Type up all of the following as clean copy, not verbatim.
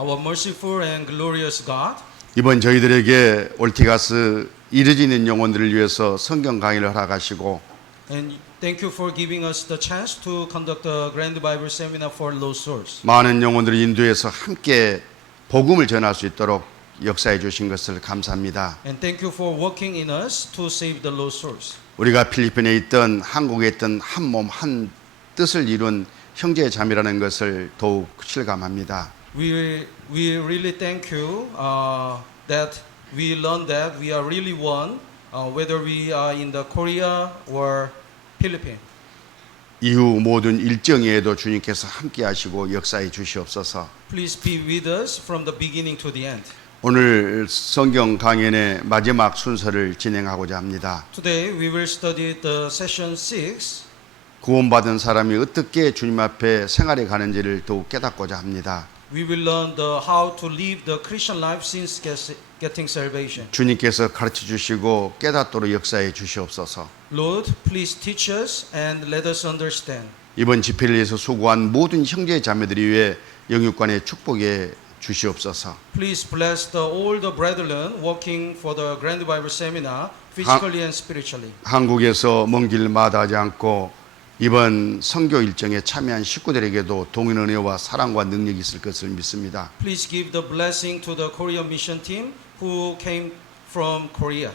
our merciful and glorious God. 이번 저희들에게 올티가스 이르지는 영혼들을 위해서 성경 강의를 허락하시고 And thank you for giving us the chance to conduct a Grand Bible Seminar for lost souls. 많은 영혼들을 인도해서 함께 복음을 전할 수 있도록 역사해 주신 것을 감사합니다. And thank you for working in us to save the lost souls. 우리가 필리핀에 있던 한국에 있던 한 몸 한 뜻을 이룬 형제 자매라는 것을 더욱 실감합니다. We really thank you that we learned that we are really one, whether we are in the Korea or Philippines. 이후 모든 일정에도 주님께서 함께 하시고 역사해 주시옵소서. Please be with us from the beginning to the end. 오늘 성경 강연의 마지막 순서를 진행하고자 합니다. Today we will study the session 6. 구원받은 사람이 어떻게 주님 앞에 생활해 가는지를 더욱 깨닫고자 합니다. We will learn how to live the Christian life since getting salvation. 주님께서 가르쳐 주시고 깨닫도록 역사해 주시옵소서. Lord, please teach us and let us understand. 이번 집회를 위해서 수고한 모든 형제 자매들이 위해 영육간의 축복에 주시옵소서. Please bless all the brethren working for the Grand Bible Seminar, physically and spiritually. 한국에서 먼 길 마다하지 않고 이번 선교 일정에 참여한 식구들에게도 동일 은혜와 사랑과 능력이 있을 것을 믿습니다. Please give the blessing to the Korean mission team who came from Korea.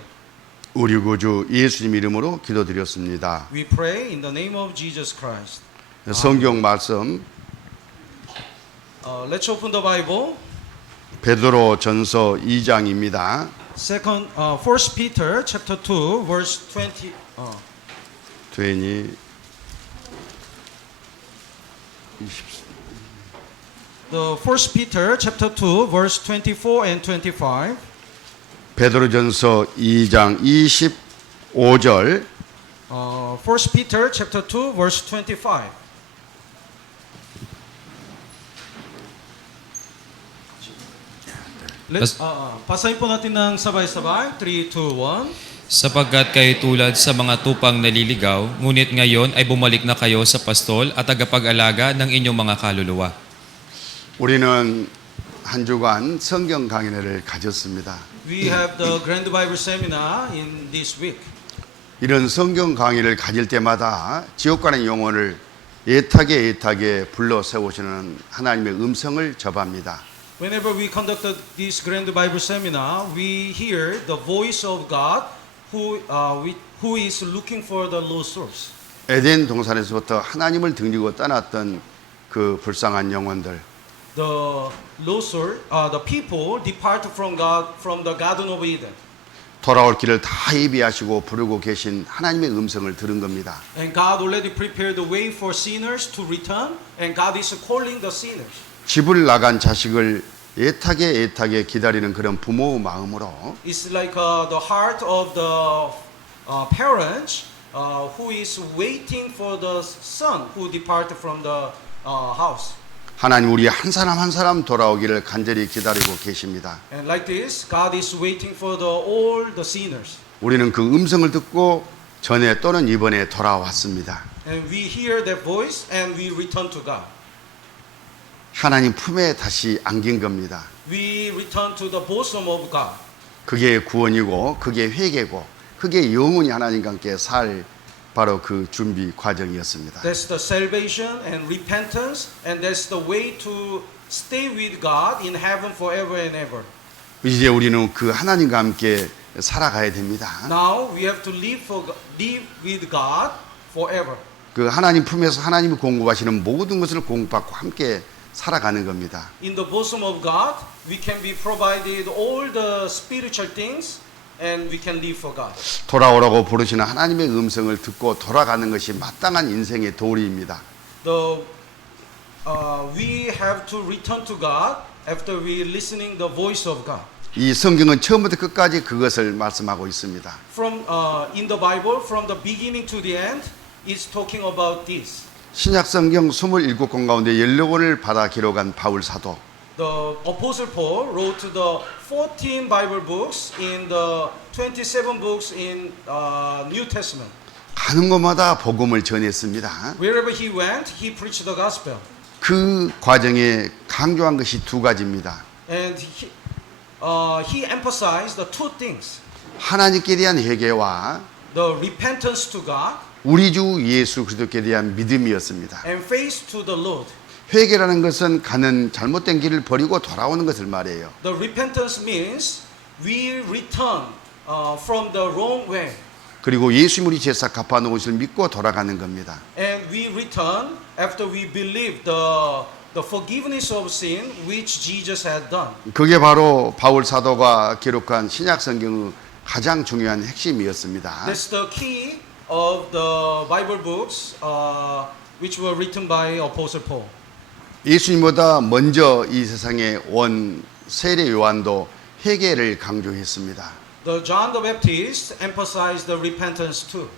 우리 구주 예수님 이름으로 기도드렸습니다. We pray in the name of Jesus Christ. 성경 말씀 Let's open the Bible. 베드로 전서 2장입니다. First Peter chapter 2 verse 20. 되니 The First Peter chapter 2 verse 24 and 25. 베드로 전서 2장 25절 First Peter chapter 2 verse 25. Let's basahin po natin ng sabay-sabay. 3, 2, 1. Sapagkat kayo tulad sa mga tupang naliligaw, ngunit ngayon ay bumalik na kayo sa pastol at tagapag-alaga ng inyong mga kaluluwa. 우리는 한 주간 성경 강연회를 가졌습니다. We have the Grand Bible Seminar in this week. 이런 성경 강의를 가질 때마다 지옥 가는 영혼을 애타게 불러 세우시는 하나님의 음성을 접합니다. Whenever we conducted this Grand Bible Seminar, we hear the voice of God who is looking for the lost souls. 에덴 동산에서부터 하나님을 등지고 떠났던 그 불쌍한 영혼들, The lost soul, the people depart from God from the Garden of Eden. 돌아올 길을 다 예비하시고 부르고 계신 하나님의 음성을 들은 겁니다. And God already prepared the way for sinners to return, and God is calling the sinners. 집을 나간 자식을 애타게 기다리는 그런 부모의 마음으로 It's like the heart of the parents who is waiting for the son who departed from the house. 하나님 우리 한 사람 한 사람 돌아오기를 간절히 기다리고 계십니다. And like this, God is waiting for all the sinners. 우리는 그 음성을 듣고 전에 또는 이번에 돌아왔습니다. And we hear that voice and we return to God. 하나님 품에 다시 안긴 겁니다. We return to the bosom of God. 그게 구원이고 그게 회개고 그게 영원히 하나님과 함께 살 바로 그 준비 과정이었습니다. That's the salvation and repentance, and that's the way to stay with God in heaven forever and ever. 이제 우리는 그 하나님과 함께 살아가야 됩니다. Now we have to live with God forever. 그 하나님 품에서 하나님이 공급하시는 모든 것을 공급받고 함께 살아가는 겁니다. In the bosom of God, we can be provided all the spiritual things, and we can live for God. 돌아오라고 부르시는 하나님의 음성을 듣고 돌아가는 것이 마땅한 인생의 도리입니다. We have to return to God after we listening the voice of God. 이 성경은 처음부터 끝까지 그것을 말씀하고 있습니다. From in the Bible, from the beginning to the end, is talking about this. 신약 성경 27권 가운데 14권을 받아 기록한 바울 사도. The Apostle Paul wrote the 14 Bible books in the 27 books in New Testament. 가는 곳마다 복음을 전했습니다. Wherever he went, he preached the gospel. 그 과정에 강조한 것이 두 가지입니다. And he emphasized the two things: 하나님께 대한 회개와 the repentance to God 우리 주 예수 그리스도께 대한 믿음이었습니다. and faith to the Lord. 회개라는 것은 가는 잘못된 길을 버리고 돌아오는 것을 말해요. The repentance means we return from the wrong way, 그리고 예수님 우리 죄사 갚아놓은 것을 믿고 돌아가는 겁니다. and we return after we believe the forgiveness of sin which Jesus had done. 그게 바로 바울 사도가 기록한 신약 성경의 가장 중요한 핵심이었습니다. That's the key of the Bible books which were written by Apostle Paul. 예수님보다 먼저 이 세상에 온 세례 요한도 회개를 강조했습니다. The John the Baptist emphasized the repentance too.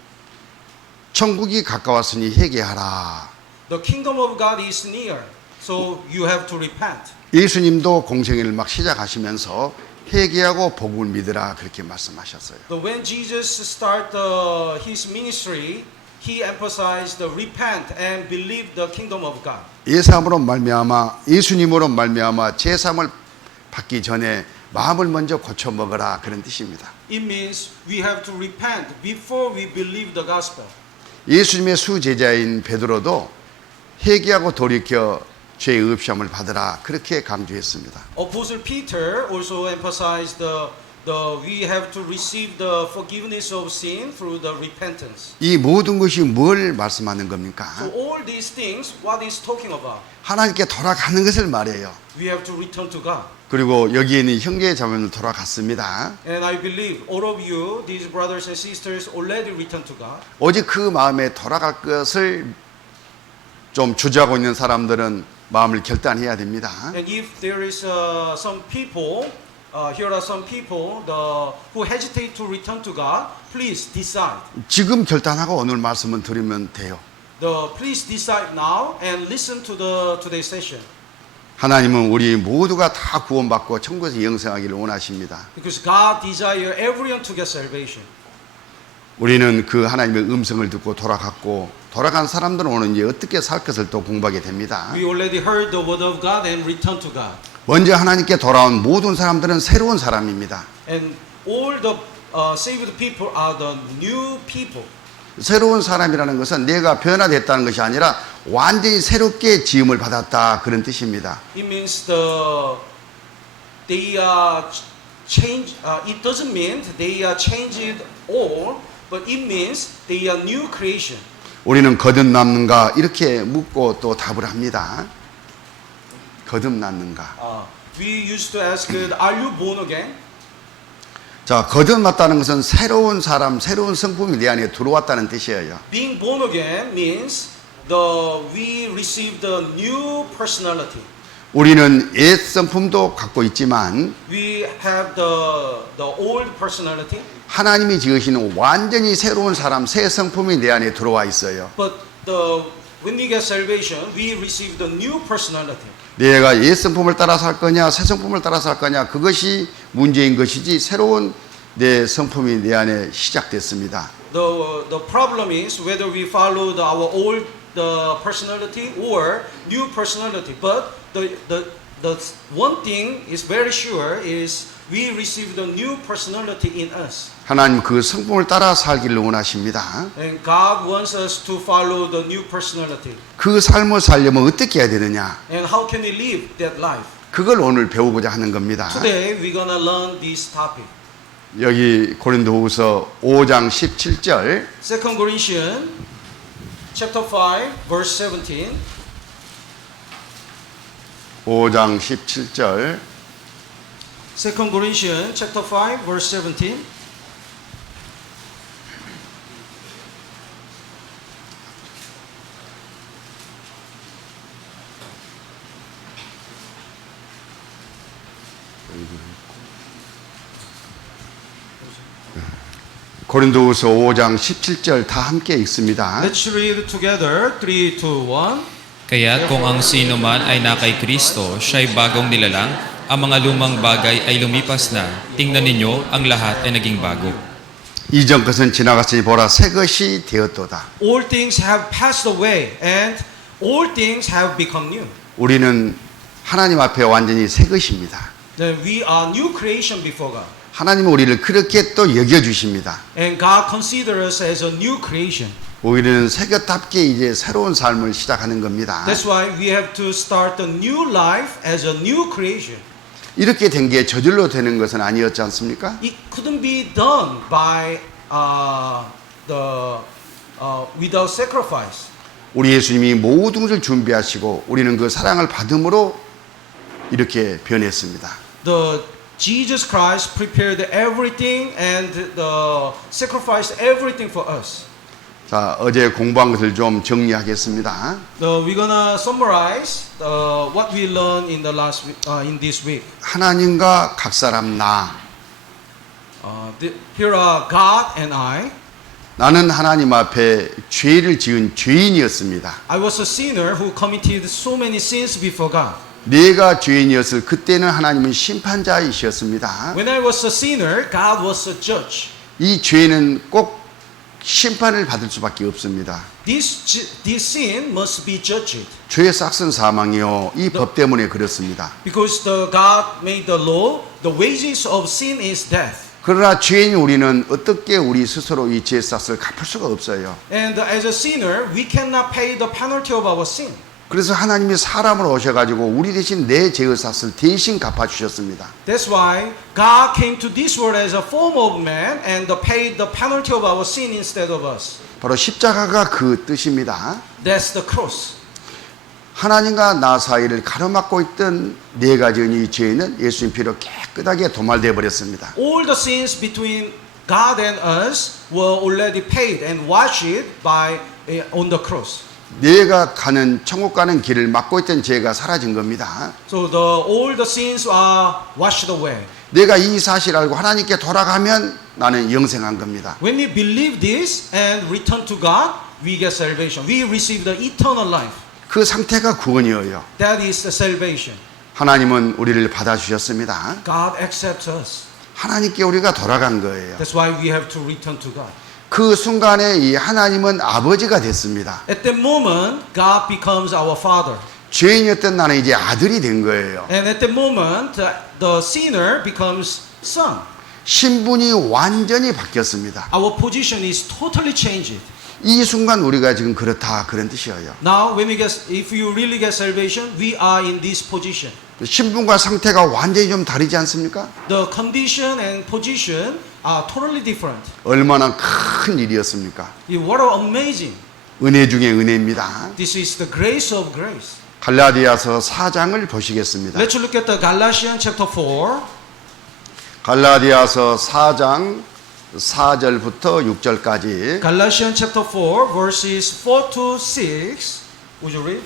천국이 가까웠으니 회개하라. The kingdom of God is near, so you have to repent. 예수님도 공생애를 막 시작하시면서 회개하고 복음을 믿으라 그렇게 말씀하셨어요. So when Jesus started his ministry, he emphasized the repent and believe the kingdom of God. 예수님으로 말미암아 예수님으로 말미암아 제사함을 받기 전에 마음을 먼저 고쳐 먹으라 그런 뜻입니다. It means we have to repent before we believe the gospel. 예수님의 수제자인 베드로도 회개하고 돌이켜 죄의 없이함을 받으라 그렇게 강조했습니다. Apostle Peter also emphasized we have to receive the forgiveness of sin through the repentance. 이 모든 것이 뭘 말씀하는 겁니까? So all these things, what is talking about? 하나님께 돌아가는 것을 말해요. We have to return to God. 그리고 여기에 있는 형제 자매들 돌아갔습니다. And I believe all of you, these brothers and sisters, already returned to God. 오직 그 마음에 돌아갈 것을 좀 주저하고 있는 사람들은 마음을 결단해야 됩니다. And if there is some people, here are some people who hesitate to return to God, please decide. 지금 결단하고 오늘 말씀은 드리면 돼요. Please decide now and listen to today's session. 하나님은 우리 모두가 다 구원받고 천국에서 영생하기를 원하십니다. Because God desires everyone to get salvation. 우리는 그 하나님의 음성을 듣고 돌아갔고 돌아간 사람들은 오늘 이제 어떻게 살 것을 또 공부하게 됩니다. We already heard the word of God and returned to God. 먼저 하나님께 돌아온 모든 사람들은 새로운 사람입니다. And all the saved people are the new people. 새로운 사람이라는 것은 내가 변화됐다는 것이 아니라 완전히 새롭게 지음을 받았다 그런 뜻입니다. It means they are changed. It doesn't mean they are changed all, but it means they are new creation. 우리는 거듭났는가 이렇게 묻고 또 답을 합니다. 거듭났는가? We used to ask, are you born again? 자, 거듭났다는 것은 새로운 사람, 새로운 성품이 내 안에 들어왔다는 뜻이에요. Being born again means we received the new personality. 우리는 옛 성품도 갖고 있지만 We have the old personality. 하나님이 지으시는 완전히 새로운 사람, 새 성품이 내 안에 들어와 있어요. But when we get salvation, we receive the new personality. 내가 옛 성품을 따라 살 거냐, 새 성품을 따라 살 거냐, 그것이 문제인 것이지 새로운 내 성품이 내 안에 시작됐습니다. The problem is whether we follow our old personality or new personality. But the one thing is very sure is we receive the new personality in us. 하나님 그 성품을 따라 살기를 원하십니다. And God wants us to follow the new personality. 그 삶을 살려면 어떻게 해야 되느냐? And how can we live that life? 그걸 오늘 배우고자 하는 겁니다. Today we're gonna learn this topic. 여기 고린도후서 5장 17절 2 Corinthians chapter 5 verse 17. 5장 17절 2 Corinthians chapter 5 verse 17. 고린도후서 5장 17절 다 함께 읽습니다. Let's read together. 3, 2, 1. Kaya't kung ang sino man ay na kay Kristo, siya'y bagong nilalang, ang mga lumang bagay ay lumipas na. Tingnan ninyo, ang lahat ay naging bago. 이전 것은 지나갔으니 보라 새 것이 되었도다. All things have passed away and all things have become new. 우리는 하나님 앞에 완전히 새 것입니다. Then we are new creation before God. 하나님은 우리를 그렇게 또 여겨주십니다. And God considers us as a new creation. 우리는 새 것답게 이제 새로운 삶을 시작하는 겁니다. That's why we have to start a new life as a new creation. 이렇게 된 게 저절로 되는 것은 아니었지 않습니까? It couldn't be done by without sacrifice. 우리 예수님이 모든 것을 준비하시고 우리는 그 사랑을 받음으로 이렇게 변했습니다. The Jesus Christ prepared everything and sacrificed everything for us. 자, 어제 공부한 것을 좀 정리하겠습니다. We're gonna summarize what we learned in the last week, in this week. 하나님과 각 사람 나. Here are God and I. 나는 하나님 앞에 죄를 지은 죄인이었습니다. I was a sinner who committed so many sins before God. 내가 죄인이었을 그때는 하나님은 심판자이셨습니다. When I was a sinner, God was a judge. 이 죄는 꼭 심판을 받을 수밖에 없습니다. This sin must be judged. 죄의 싹은 사망이요. 이 법 때문에 그렇습니다. Because God made the law, the wages of sin is death. 그러나 죄인 우리는 어떻게 우리 스스로 이 죄의 싹을 갚을 수가 없어요. And as a sinner, we cannot pay the penalty of our sin. 그래서 하나님이 사람으로 오셔가지고 우리 대신 내 죄의 싹을 대신 갚아주셨습니다. That's why God came to this world as a form of man and paid the penalty of our sin instead of us. 바로 십자가가 그 뜻입니다. That's the cross. 하나님과 나 사이를 가로막고 있던 네 가지의 이 죄는 예수님 피로 깨끗하게 도말되어 버렸습니다. All the sins between God and us were already paid and washed by on the cross. 내가 가는 천국 가는 길을 막고 있던 죄가 사라진 겁니다. So all the sins are washed away. 내가 이 사실을 알고 하나님께 돌아가면 나는 영생한 겁니다. When we believe this and return to God, we get salvation. We receive the eternal life. 그 상태가 구원이에요. That is the salvation. 하나님은 우리를 받아주셨습니다. God accepts us. 하나님께 우리가 돌아간 거예요. That's why we have to return to God. 그 순간에 이 하나님은 아버지가 됐습니다. At that moment, God becomes our Father. 죄인이었던 나는 이제 아들이 된 거예요. And at that moment, the sinner becomes son. 신분이 완전히 바뀌었습니다. Our position is totally changed. 이 순간 우리가 지금 그렇다 그런 뜻이에요. Now, if you really get salvation, we are in this position. 신분과 상태가 완전히 좀 다르지 않습니까? The condition and position are totally different. 얼마나 큰 일이었습니까? What an amazing! 은혜 중에 은혜입니다. This is the grace of grace. 갈라디아서 4장을 보시겠습니다. Let's look at the Galatians chapter 4. 갈라디아서 4장 4절부터 6절까지 Galatians chapter 4, verses 4 to 6. Would you read?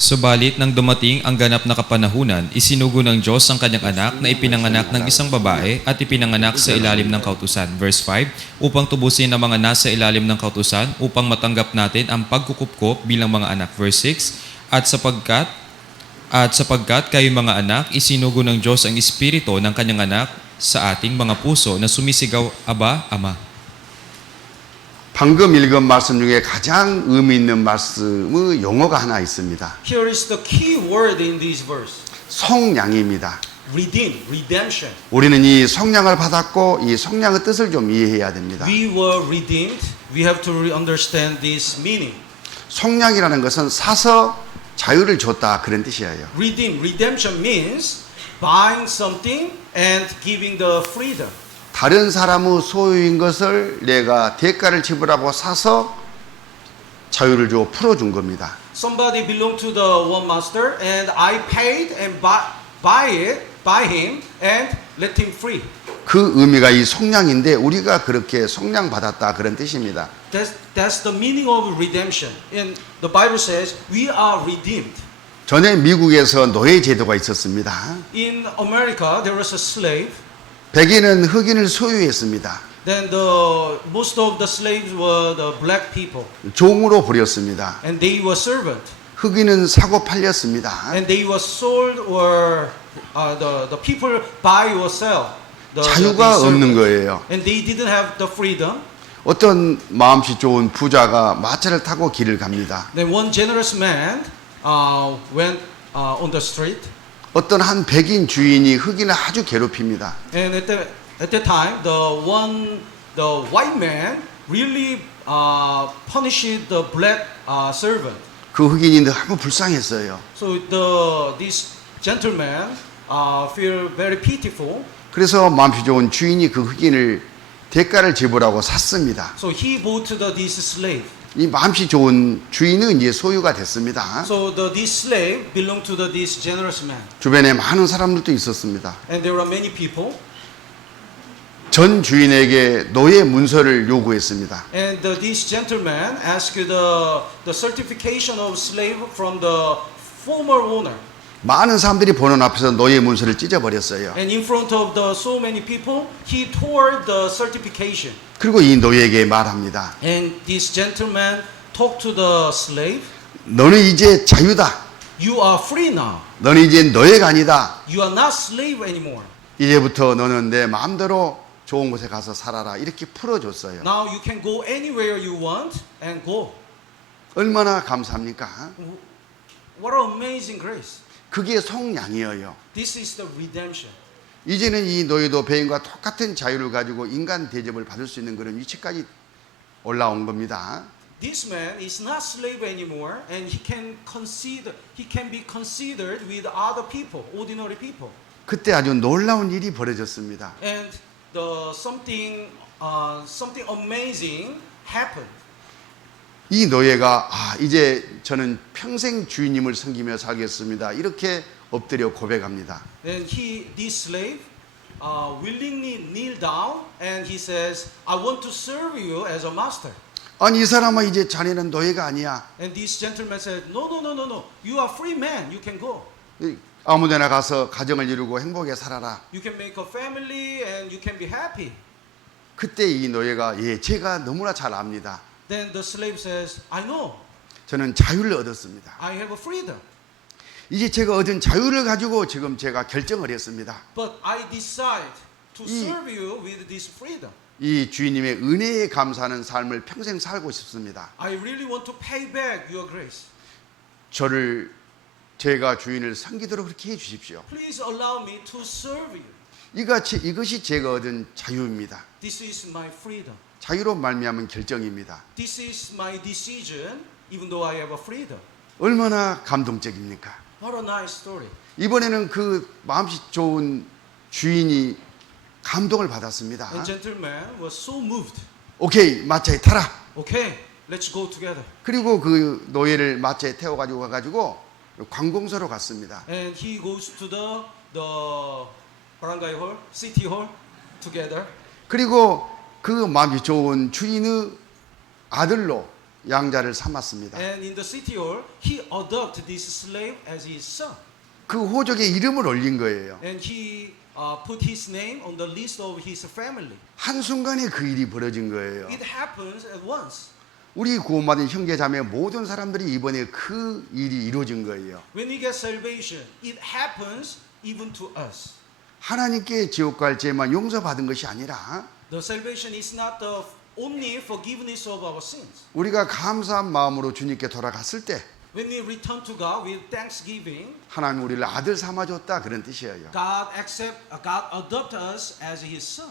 Subalit nang dumating ang ganap na kapanahunan, isinugo ng Diyos ang kanyang anak na ipinanganak ng isang babae at ipinanganak sa ilalim ng kautusan. Verse 5, upang tubusin ang mga nasa ilalim ng kautusan, upang matanggap natin ang pagkukupkop bilang mga anak. Verse 6, at sapagkat kayo mga anak, isinugo ng Diyos ang espiritu ng kanyang anak sa ating mga puso na sumisigaw, Aba, Ama. 방금 읽은 말씀 중에 가장 의미 있는 말씀의 용어가 하나 있습니다. Here is the key word in this verse. 성량입니다. Redeem, redemption. 우리는 이 성량을 받았고 이 성량의 뜻을 좀 이해해야 됩니다. We were redeemed. We have to understand this meaning. 성량이라는 것은 사서 자유를 줬다 그런 뜻이에요. Redeem, redemption means buying something and giving the freedom. 다른 사람의 소유인 것을 내가 대가를 지불하고 사서 자유를 줘 풀어준 겁니다. Somebody belonged to the one master and I paid and buy him and let him free. 그 의미가 이 성량인데 우리가 그렇게 성량 받았다 그런 뜻입니다. That's the meaning of redemption. And the Bible says we are redeemed. 전에 미국에서 노예 제도가 있었습니다. In America, there was a slave. 백인은 흑인을 소유했습니다. Then most of the slaves were the black people, 종으로 부렸습니다. and they were servant, 흑인은 사고 팔렸습니다. and they were sold, or the people buy or sell. 자유가 없는 거예요. And they didn't have the freedom. 어떤 마음씨 좋은 부자가 마차를 타고 길을 갑니다. Then one generous man went on the street. 어떤 한 백인 주인이 흑인을 아주 괴롭힙니다. And at that time, the white man really punished the black servant. 그 흑인이 너무 불쌍했어요. So this gentleman feel very pitiful. 그래서 마음씨 좋은 주인이 그 흑인을 대가를 지불하고 샀습니다. So he bought this slave. 이 마음씨 좋은 주인은 이제 소유가 됐습니다. So this slave belonged to this generous man. 주변에 많은 사람들도 있었습니다. And there are many people. 전 주인에게 노예 문서를 요구했습니다. And this gentleman asked the certification of slave from the former owner. 많은 사람들이 보는 앞에서 노예 문서를 찢어버렸어요. And in front of so many people, he tore the certification. 그리고 이 노예에게 말합니다. And this gentleman talked to the slave. 너는 이제 자유다. You are free now. 너는 이제 노예가 아니다. You are not slave anymore. 이제부터 너는 내 마음대로 좋은 곳에 가서 살아라. 이렇게 풀어줬어요. Now you can go anywhere you want and go. 얼마나 감사합니까? What an amazing grace. 그게 속량이에요. This is the redemption. 이제는 이 노예도 배인과 똑같은 자유를 가지고 인간 대접을 받을 수 있는 그런 위치까지 올라온 겁니다. This man is not slave anymore, and he can be considered with other people, ordinary people. 그때 아주 놀라운 일이 벌어졌습니다. And something amazing happened. 이 노예가 이제 저는 평생 주인님을 섬기며 살겠습니다. 이렇게 엎드려 고백합니다. And this slave, willingly kneel down, and he says, "I want to serve you as a master." 아니 이 사람아 이제 자네는 노예가 아니야. And this gentleman said, "No. You are free man. You can go. 아무데나 가서 가정을 이루고 행복하게 살아라. You can make a family, and you can be happy." 그때 이 노예가 제가 너무나 잘 압니다. Then the slave says, "I know. 저는 자유를 얻었습니다. I have a freedom. 이제 제가 얻은 자유를 가지고 지금 제가 결정을 했습니다. But I decide to 이- serve you with this freedom. 이 주인님의 은혜에 감사하는 삶을 평생 살고 싶습니다. I really want to pay back your grace. 제가 주인을 섬기도록 그렇게 해주십시오. Please allow me to serve you. 이것이 제가 얻은 자유입니다. This is my freedom. 자유로 말미암은 결정입니다. This is my decision, even though I have a freedom." 얼마나 감동적입니까? What a nice story. 이번에는 그 마음씨 좋은 주인이 감동을 받았습니다. And gentleman was so moved. 오케이, 마차에 타라. Okay, let's go together. 그리고 그 노예를 마차에 태워가지고 가가지고 관공서로 갔습니다. And he goes to the barangay hall, city hall, together. 그리고 그 마음이 좋은 주인의 아들로 양자를 삼았습니다. And in the city hall, he adopted this slave as his son. 그 호적에 이름을 올린 거예요. And he put his name on the list of his family. 한순간에 그 일이 벌어진 거예요. It happens at once. 우리 구원받은 형제 자매 모든 사람들이 이번에 그 일이 이루어진 거예요. When we get salvation, it happens even to us. 하나님께 지옥 갈 죄만 용서받은 것이 아니라 The salvation is not the only forgiveness of our sins. 우리가 감사한 마음으로 주님께 돌아갔을 때 When we return to God with thanksgiving, 하나님 우리를 아들 삼아줬다 그런 뜻이에요. God adopt us as His son.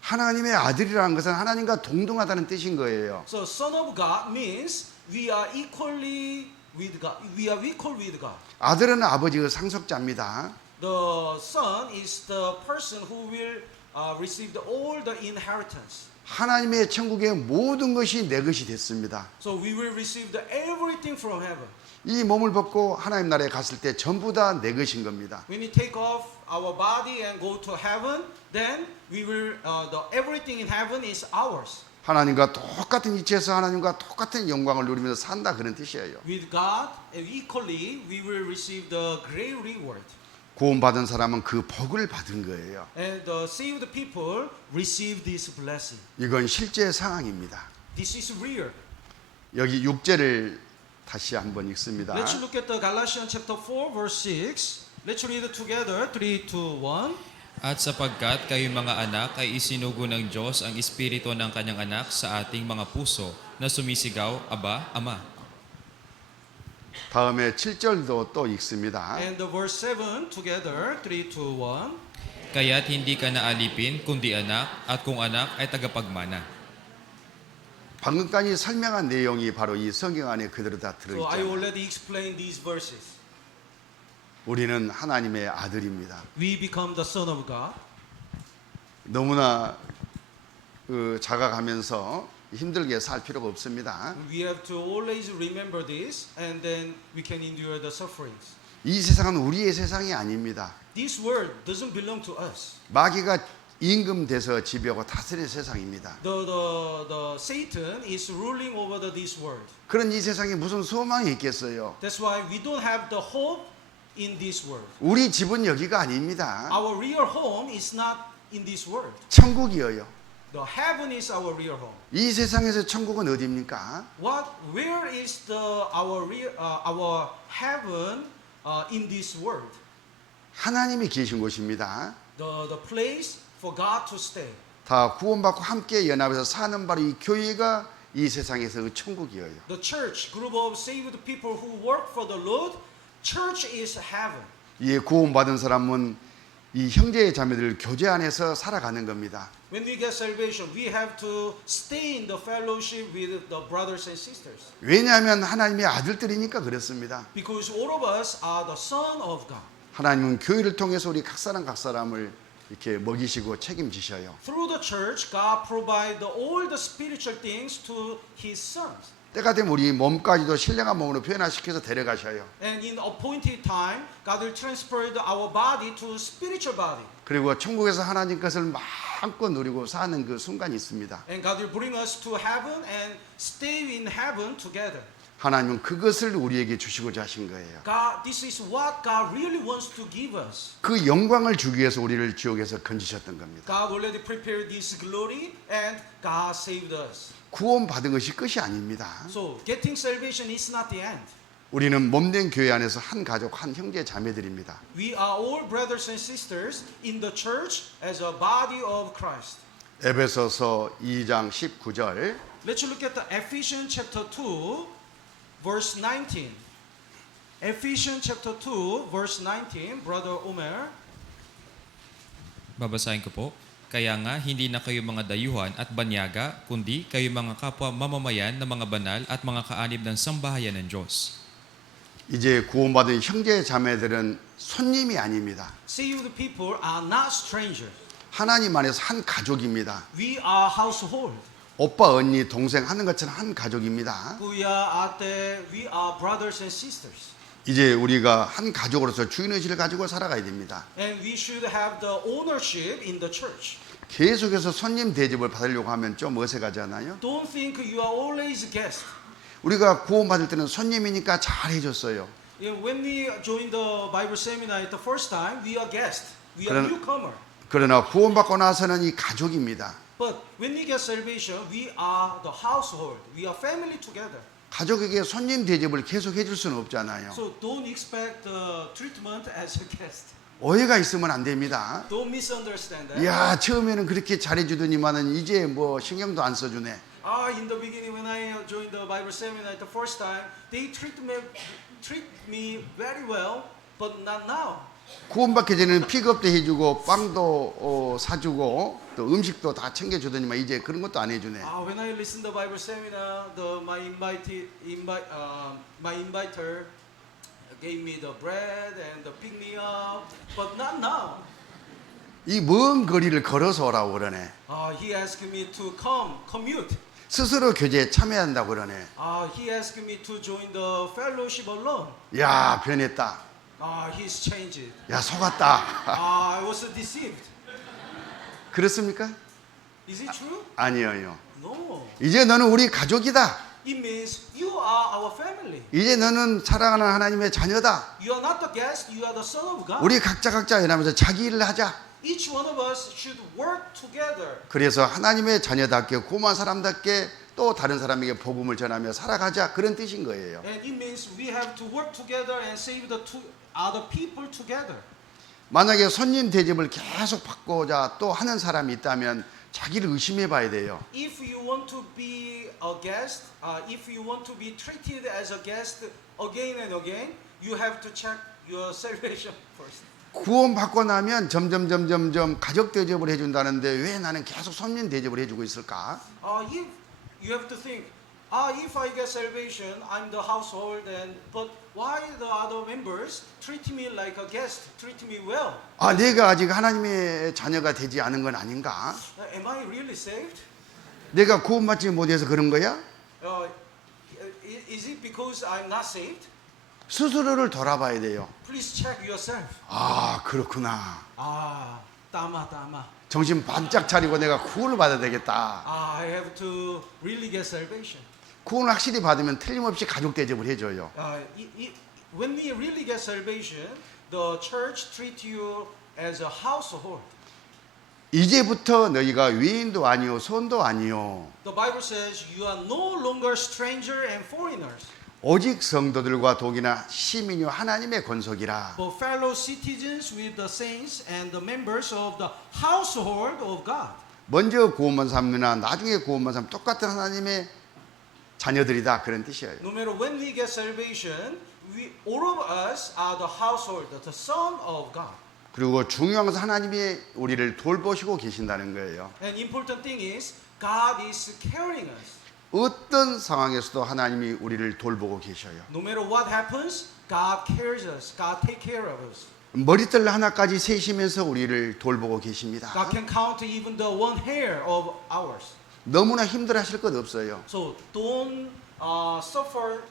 하나님의 아들이라는 것은 하나님과 동등하다는 뜻인 거예요. So son of God means we are equally with God. We are equal with God. 아들은 아버지의 상속자입니다. The son is the person who will receive all the inheritance. 하나님의 천국의 모든 것이 내 것이 됐습니다. So we will receive everything from heaven. 이 몸을 벗고 하나님 나라에 갔을 때 전부 다 내 것인 겁니다. When we take off our body and go to heaven, then we will everything in heaven is ours. 하나님과 똑같은 위치에서 하나님과 똑같은 영광을 누리면서 산다 그런 뜻이에요. With God equally, we will receive the great reward. 구원받은 사람은 그 복을 받은 거예요. And the saved people receive this blessing. 이건 실제 상황입니다. This is real. 여기 6절을 다시 한번 읽습니다. Let's look at the Galatians chapter 4 verse 6. Let's read it together. 3, 2, 1. At sapagkat kayo mga anak ay isinugo ng Diyos ang Espiritu ng Kanyang anak sa ating mga puso na sumisigaw, Aba, Ama. 다음에 7절도 또 읽습니다. And the verse 7 together, 3, 2, 1. Kaya't hindi ka na alipin, kundi anak, at kung anak ay tagapagmana. 방금까지 설명한 내용이 바로 이 성경 안에 그대로 다 So I 들어있죠. already explained these verses. 우리는 하나님의 아들입니다. We become the son of God. 너무나 자각하면서 힘들게 살 필요가 없습니다. We have to always remember this, and then we can endure the sufferings. 이 세상은 우리의 세상이 아닙니다. This world doesn't belong to us. 마귀가 임금돼서 지배하고 다스리는 세상입니다. The Satan is ruling over this world. 그런 이 세상에 무슨 소망이 있겠어요? That's why we don't have the hope in this world. 우리 집은 여기가 아닙니다. Our real home is not in this world. 천국이에요. The heaven is our real home. 이 세상에서 천국은 어디입니까? Where is our heaven in this world? 하나님이 계신 곳입니다. The place for God to stay. 다 구원받고 함께 연합해서 사는 바로 이 교회가 이 세상에서 천국이에요. The church, group of saved people who work for the Lord, church is heaven. 이 구원받은 사람은 이 형제 자매들 교제 안에서 살아가는 겁니다. When we get salvation, we have to stay in the fellowship with the brothers and sisters. 왜냐하면 하나님의 아들들이니까 그렇습니다. Because all of us are the son of God. 하나님은 교회를 통해서 우리 각 사람을 이렇게 먹이시고 책임지셔요. Through the church, God provides all the spiritual things to His sons. 때가 되면 우리 몸까지도 신령한 몸으로 변화시켜서 데려가셔요. And in appointed time, God will transfer our body to spiritual body. 그리고 천국에서 하나님 것을 마음껏 누리고 사는 그 순간이 있습니다. And God will bring us to heaven and stay in heaven together. 하나님은 그것을 우리에게 주시고자 하신 거예요. God, this is what God really wants to give us. 그 영광을 주기 위해서 우리를 지옥에서 건지셨던 겁니다. God already prepared this glory and God saved us. 구원받은 것이 끝이 아닙니다. So getting salvation is not the end. 우리는 몸된 교회 안에서 한 가족, 한 형제 자매들입니다. We are all brothers and sisters in the church as a body of Christ. 에베소서 2장 19절 Let's look at the Ephesians chapter 2 verse 19. Ephesians chapter 2 verse 19, Brother Omer. Babasahin ko po. Kaya nga, hindi na kayo mga dayuhan at banyaga, kundi kayo mga kapwa mamamayan na mga banal at mga kaanib ng sambahayan ng Diyos. 이제 구원받은 형제 자매들은 손님이 아닙니다. Saved people are not strangers. 하나님 안에서 한 가족입니다. We are household. 오빠, 언니, 동생 하는 것처럼 한 가족입니다. Kuya, ate, we are brothers and sisters. 이제 우리가 한 가족으로서 주인의식을 가지고 살아가야 됩니다. And we should have the ownership in the church. 계속해서 손님 대접을 받으려고 하면 좀 어색하지 않아요? Don't think you are always guest. 우리가 구원받을 때는 손님이니까 잘 해줬어요. When we join the Bible seminar at the first time, we are guest. We are 그런- newcomer. 그러나 구원받고 나서는 이 가족입니다. But when we get salvation, we are the household. We are family together. 가족에게 손님 대접을 계속 해줄 수는 없잖아요. So don't expect the treatment as a guest. 오해가 있으면 안 됩니다. Don't misunderstand that. 야, 처음에는 그렇게 잘해주더니만은 이제 뭐 신경도 안 써주네. In the beginning when I joined the Bible seminar at the first time, they treat me very well, but not now. 구원받기 전에는 픽업도 해주고 빵도 사주고 또 음식도 다 챙겨주더니만 이제 그런 것도 안 해주네. When I listened to the Bible seminar, my inviter gave me the bread and pick me up, but not now. 이 먼 거리를 걸어서 오라고 그러네. He asked me to commute. 스스로 교제에 참여한다고 그러네. He asked me to join the fellowship alone. 야, 변했다. He's changed. 야, 속았다. I was deceived. 그렇습니까? Is it true? 아니에요. No. 이제 너는 우리 가족이다. It means you are our family. 이제 너는 사랑하는 하나님의 자녀다. You are not the guest, you are the son of God. 우리 각자 연합해서 자기 일을 하자. Each one of us should work together. 그래서 하나님의 자녀답게 고마운 사람답게 또 다른 사람에게 복음을 전하며 살아가자, 그런 뜻인 거예요. And it means we have to work together and save the other people together. 만약에 손님 대접을 계속 받고자 또 하는 사람이 있다면 자기를 의심해 봐야 돼요. If you want to be a guest, if you want to be treated as a guest again and again, you have to check your salvation first. 구원받고 나면 점점 가족 대접을 해준다는데 왜 나는 계속 손님 대접을 해주고 있을까? If you have to think, if I get salvation, I'm the household, but why the other members treat me like a guest, treat me well? 내가 아직 하나님의 자녀가 되지 않은 건 아닌가? Am I really saved? 내가 구원받지 못해서 그런 거야? Is it because I'm not saved? 스스로를 돌아봐야 돼요. Please check yourself. 그렇구나. Tama. 정신 반짝 차리고 내가 구원을 받아야 되겠다. I have to really get salvation. 구원을 확실히 받으면 틀림없이 가족 대접을 해줘요. When we really get salvation, the church treat you as a household. 이제부터 너희가 외인도 아니요 손도 아니요 The Bible says you are no longer stranger and foreigners, 오직 성도들과 독이나 시민이요 하나님의 권속이라. but fellow citizens with the saints and the members of the household of God. 먼저 구원만 삼느나 나중에 구원만 삼 똑같은 하나님의 자녀들이다 그런 뜻이에요. No matter when we get salvation, all of us are the household, the son of God. 그리고 중요한 것은 하나님이 우리를 돌보시고 계신다는 거예요. And important thing is God is carrying us. 어떤 상황에서도 하나님이 우리를 돌보고 계셔요. No matter what happens, God carries us. God take care of us. 머리털 하나까지 세시면서 우리를 돌보고 계십니다. God can count even the one hair of ours. 너무나 힘들어하실 것 없어요. So don't suffer.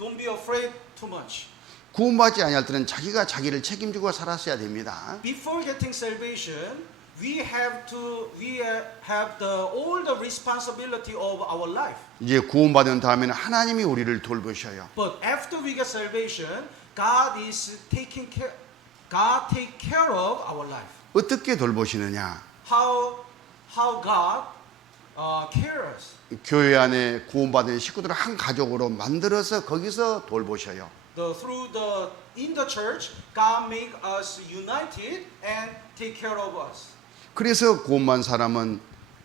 Don't be afraid too much. 구원받지 아니할 때는 자기가 자기를 책임지고 살았어야 됩니다. Before getting salvation, we have all the responsibility of our life. 이제 구원받은 다음에는 하나님이 우리를 돌보셔요. But after we get salvation, God take care of our life. 어떻게 돌보시느냐? How God care us. 교회 안에 구원받은 식구들을 한 가족으로 만들어서 거기서 돌보셔요. In the church, God make us united and take care of us. 그래서 구원받은 사람은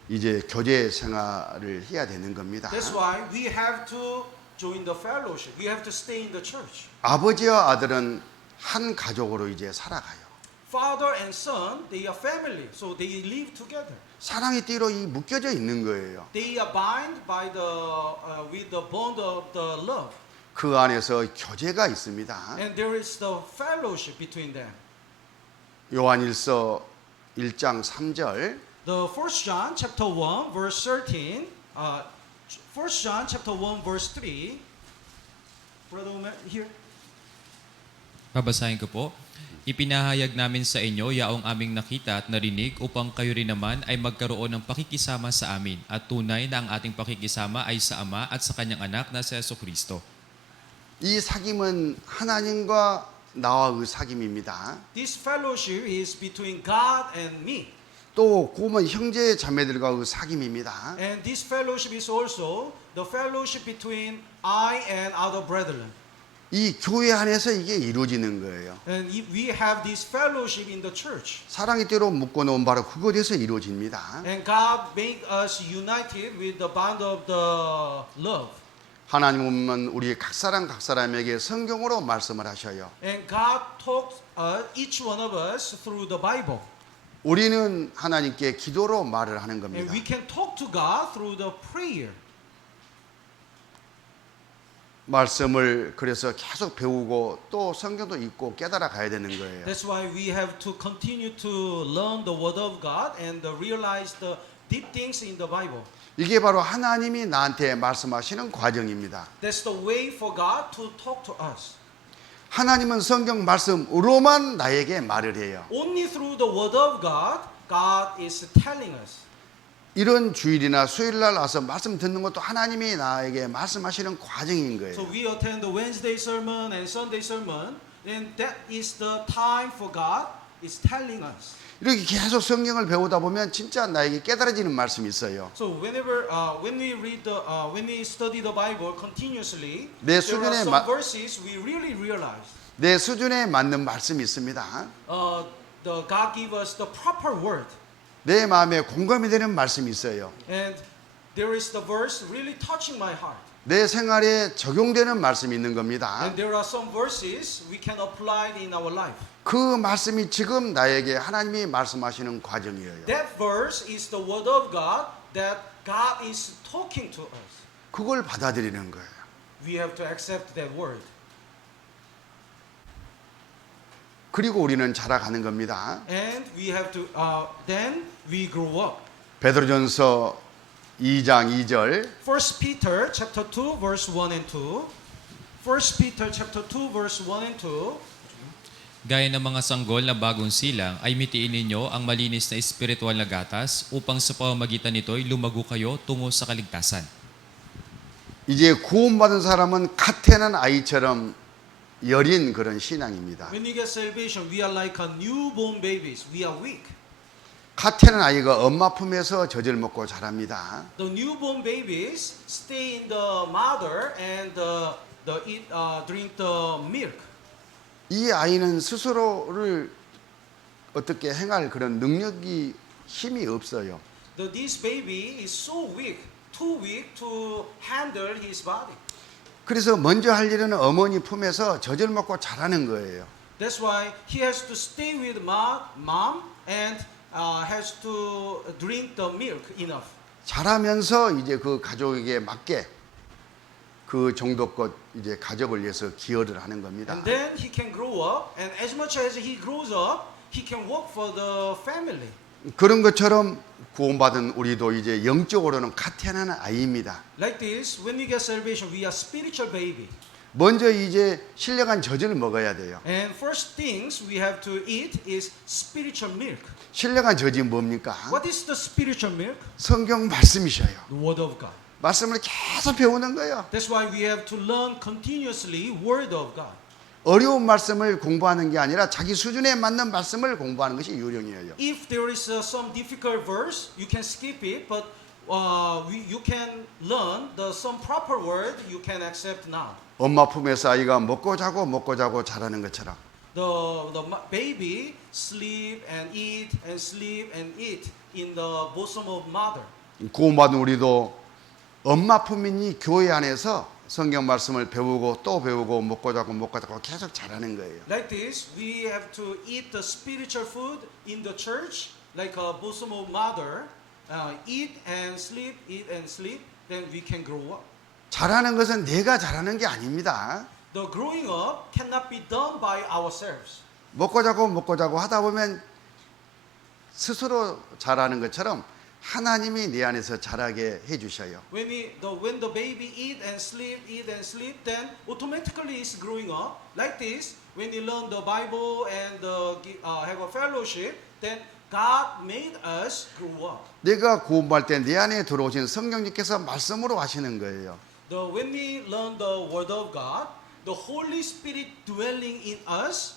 이제 교제 생활을 해야 되는 겁니다. That's why we have to join the fellowship. We have to stay in the church. 아버지와 아들은 한 가족으로 이제 살아가요. Father and son, they are family, so they live together. 사랑의 띠로 이 묶여져 있는 거예요. They are bound by with the bond of the love. 그 안에서 교제가 있습니다. And there is the fellowship between them. 요한일서 1장 3절 The 1 John chapter 1 verse 13, 1 John chapter 1 verse 3. Brother Omer, here. Babasahin ko po. Ipinahayag namin sa inyo yaong aming nakita at narinig upang kayo rin naman ay magkaroon ng pakikisama sa amin at tunay na ang ating pakikisama ay sa Ama at sa Kanyang anak na si Jesucristo. 이 사귐은 하나님과 나와의 사귐입니다. This fellowship is between God and me. 또 구원은 형제 자매들과의 사귐입니다. And this fellowship is also the fellowship between I and other brethren. 이 교회 안에서 이게 이루어지는 거예요. And we have this fellowship in the church. 사랑의 띠로 묶어놓은 바로 그것에서 이루어집니다. And God make us united with the bond of the love. 하나님은 우리 각 사람에게 성경으로 말씀을 하셔요. And God talks each one of us through the Bible. 우리는 하나님께 기도로 말을 하는 And 겁니다. we can talk to God through the prayer. 말씀을 그래서 계속 배우고 또 성경도 읽고 깨달아 가야 되는 거예요. That's why we have to continue to learn the Word of God and realize the deep things in the Bible. 이게 바로 하나님이 나한테 말씀하시는 과정입니다. That's the way for God to talk to us. 하나님은 성경 말씀으로만 나에게 말을 해요. Only through the Word of God, God is telling us. 이런 주일이나 수요일날 와서 말씀 듣는 것도 하나님이 나에게 말씀하시는 과정인 거예요. So we attend the Wednesday sermon and Sunday sermon, and that is the time for God is telling us. 이렇게 계속 성경을 배우다 보면 진짜 나에게 깨달아지는 말씀이 있어요. So when we study the Bible continuously, 내 there are 수준에 some 마- verses we really realize. 내 수준에 맞는 말씀이 있습니다. The God give us the proper word, 내 마음에 공감이 되는 말씀이 있어요. and there is the verse really touching my heart. 내 생활에 적용되는 말씀이 있는 겁니다. And there are some verses we can apply it in our life. 그 말씀이 지금 나에게 하나님이 말씀하시는 과정이에요. That verse is the word of God that God is talking to us. 그걸 받아들이는 거예요. We have to accept that word. 그리고 우리는 자라가는 겁니다. And we have to, then we grow up. 베드로전서 2장 2절 1 Peter chapter 2 verse 1 and 2. 1 Peter chapter 2 verse 1 and 2. Gaya ng mga sanggol na bagong silang, ay mitiin ninyo ang malinis na espiritual na gatas upang sa pamamagitan nito'y lumago kayo tungo sa kaligtasan. 이제 구원받은 사람은 갓 태어난 아이처럼 여린 그런 신앙입니다. When we get salvation, we are like a newborn babies. We are weak. 갓 태어난 아이가 엄마 품에서 젖을 먹고 자랍니다. The newborn babies stay in the mother and drink the milk. 이 아이는 스스로를 어떻게 행할 그런 능력이 힘이 없어요. This baby is so weak, too weak to handle his body. 그래서 먼저 할 일은 어머니 품에서 젖을 먹고 자라는 거예요. That's why he has to stay with mom and has to drink the milk enough. 자라면서 이제 그 가족에게 맞게 그 정도껏 이제 가족을 위해서 기여를 하는 겁니다. And then he can grow up, and as much as he grows up, he can work for the family. 그런 것처럼 구원받은 우리도 이제 영적으로는 갓 태어난 아이입니다. Like this, when we get salvation, we are spiritual baby. 먼저 이제 신령한 젖을 먹어야 돼요. And first things we have to eat is spiritual milk. 신령한 젖이 뭡니까? What is the spiritual milk? 성경 말씀이셔요. The word of God. 말씀을 계속 배우는 거예요. That's why we have to learn continuously word of God. 어려운 말씀을 공부하는 게 아니라 자기 수준에 맞는 말씀을 공부하는 것이 요령이에요. If there is some difficult verse, you can skip it, but you can learn some proper word you can accept now. 엄마 품에서 아이가 먹고 자고 자라는 것처럼 The baby sleep and eat in the bosom of mother. 구원받은 우리도 엄마 품이니 교회 안에서 성경 말씀을 배우고 또 배우고 먹고 자고 계속 자라는 거예요. Like this, we have to eat the spiritual food in the church, like a bosom of mother. Eat and sleep, then we can grow up. 자라는 것은 내가 자라는 게 아닙니다. The growing up cannot be done by ourselves. 먹고 자고 하다 보면 스스로 자라는 것처럼 하나님이 내 안에서 자라게 해주셔요. When the baby eat and sleep, then automatically it's growing up. Like this, when you learn the Bible and have a fellowship, then God made us grow up. 내가 구원받을 때 내 안에 들어오신 성령님께서 말씀으로 하시는 거예요. When we learn the Word of God, the Holy Spirit dwelling in us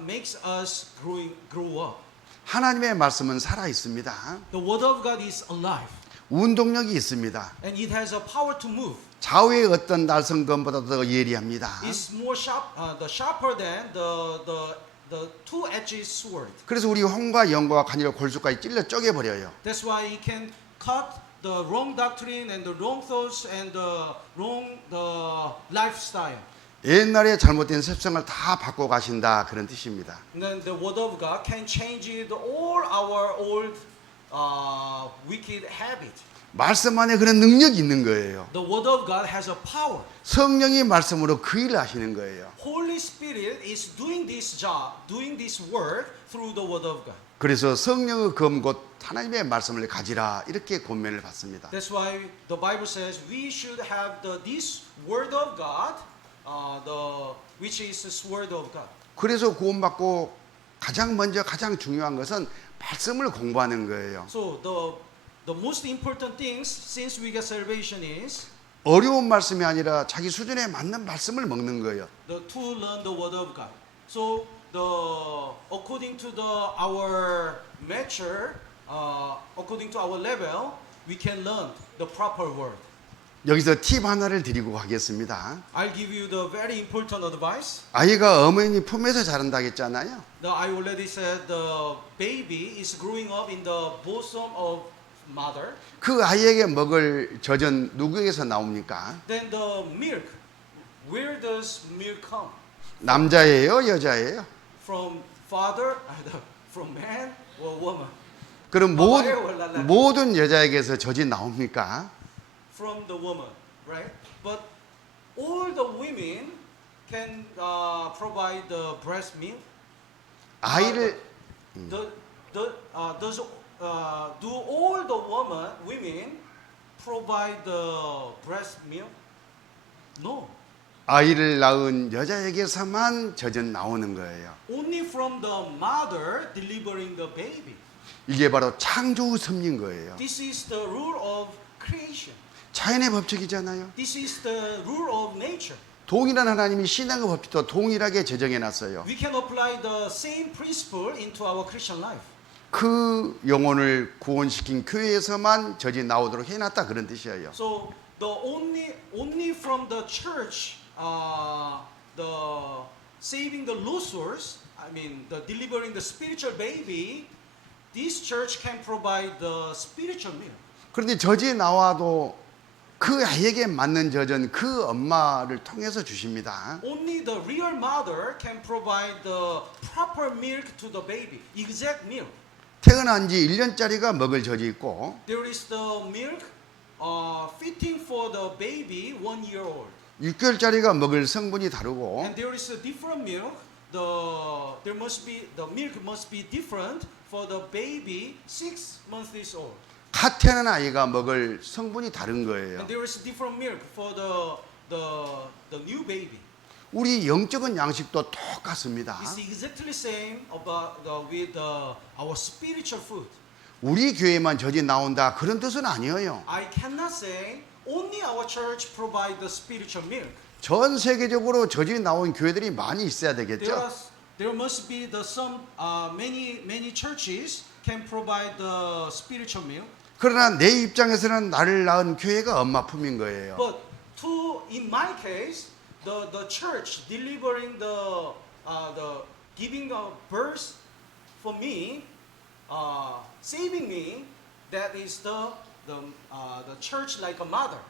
makes us grow up. 하나님의 말씀은 살아 있습니다. The Word of God is alive, 운동력이 있습니다. and it has a power to move. 좌우의 어떤 날성검보다 더 예리합니다. It's more sharper than the two-edged sword. 그래서 우리 혼과 영과 간이로 골수까지 찔러 쪼개버려요. That's why it can cut the wrong doctrine and the wrong thoughts and the wrong lifestyle. 옛날에 잘못된 습성을 다 바꿔 가신다 그런 뜻입니다. And then the Word of God can change all our old wicked habit. 말씀 안에 그런 능력이 있는 거예요. The Word of God has a power. 성령이 말씀으로 그 일을 하시는 거예요. Holy Spirit is doing this job, doing this work through the Word of God. 그래서 성령의 검 곧 하나님의 말씀을 가지라 이렇게 권면을 받습니다. That's why the Bible says we should have this Word of God, which is this Word of God. 그래서 구원받고 가장 중요한 것은 말씀을 공부하는 거예요. So the most important things since we get salvation is 어려운 말씀이 아니라 자기 수준에 맞는 말씀을 먹는 거예요. to learn the Word of God. So according to our measure, according to our level, we can learn the proper word. 여기서 팁 하나를 드리고 가겠습니다. I'll give you the very important advice. 아이가 어머니 품에서 자란다고 했잖아요. I already said the baby is growing up in the bosom of mother, 그 아이에게 먹을 젖은 누구에게서 나옵니까? then the milk, where does milk come? 남자예요, 여자예요? From father, either from man or woman? 그럼 바바예요, 모든 여자에게서 젖이 나옵니까? From the woman, right? But all the women can provide the breast milk. 아이를 Do all the women provide the breast milk? No. 아이를 낳은 여자에게서만 젖은 나오는 거예요. Only from the mother delivering the baby. 이게 바로 창조 섭리인 거예요. This is the rule of creation. 자연의 법칙이잖아요. This is the rule of nature. 동일한 하나님이 신앙의 법칙도 동일하게 제정해 놨어요. We can apply the same principle into our Christian life. 그 영혼을 구원시킨 교회에서만 젖이 나오도록 해놨다 그런 뜻이에요. So the only from the church, the saving the lost souls, I mean the delivering the spiritual baby, this church can provide the spiritual milk. 그런데 젖이 나와도 그 아이에게 맞는 젖은 그 엄마를 통해서 주십니다. Only the real mother can provide the proper milk to the baby, exact milk. 태어난 지 1년짜리가 먹을 젖이 있고 There is the milk fitting for the baby 1 year old. 6개월짜리가 먹을 성분이 다르고 And there is a different milk. The milk must be different for the baby 6 months old. 갓 태어난 아이가 먹을 성분이 다른 거예요. And there is different milk for the new baby. 우리 영적인 양식도 똑같습니다. It's exactly same with our spiritual food. 우리 교회만 젖이 나온다 그런 뜻은 아니에요. I cannot say only our church provide the spiritual milk. 전 세계적으로 젖이 나온 교회들이 많이 있어야 되겠죠. There must be many churches can provide the spiritual milk. 그러나 내 입장에서는 나를 낳은 교회가 엄마 품인 거예요. But in my case, the church delivering the giving a birth for me, saving me, that is the church like a mother.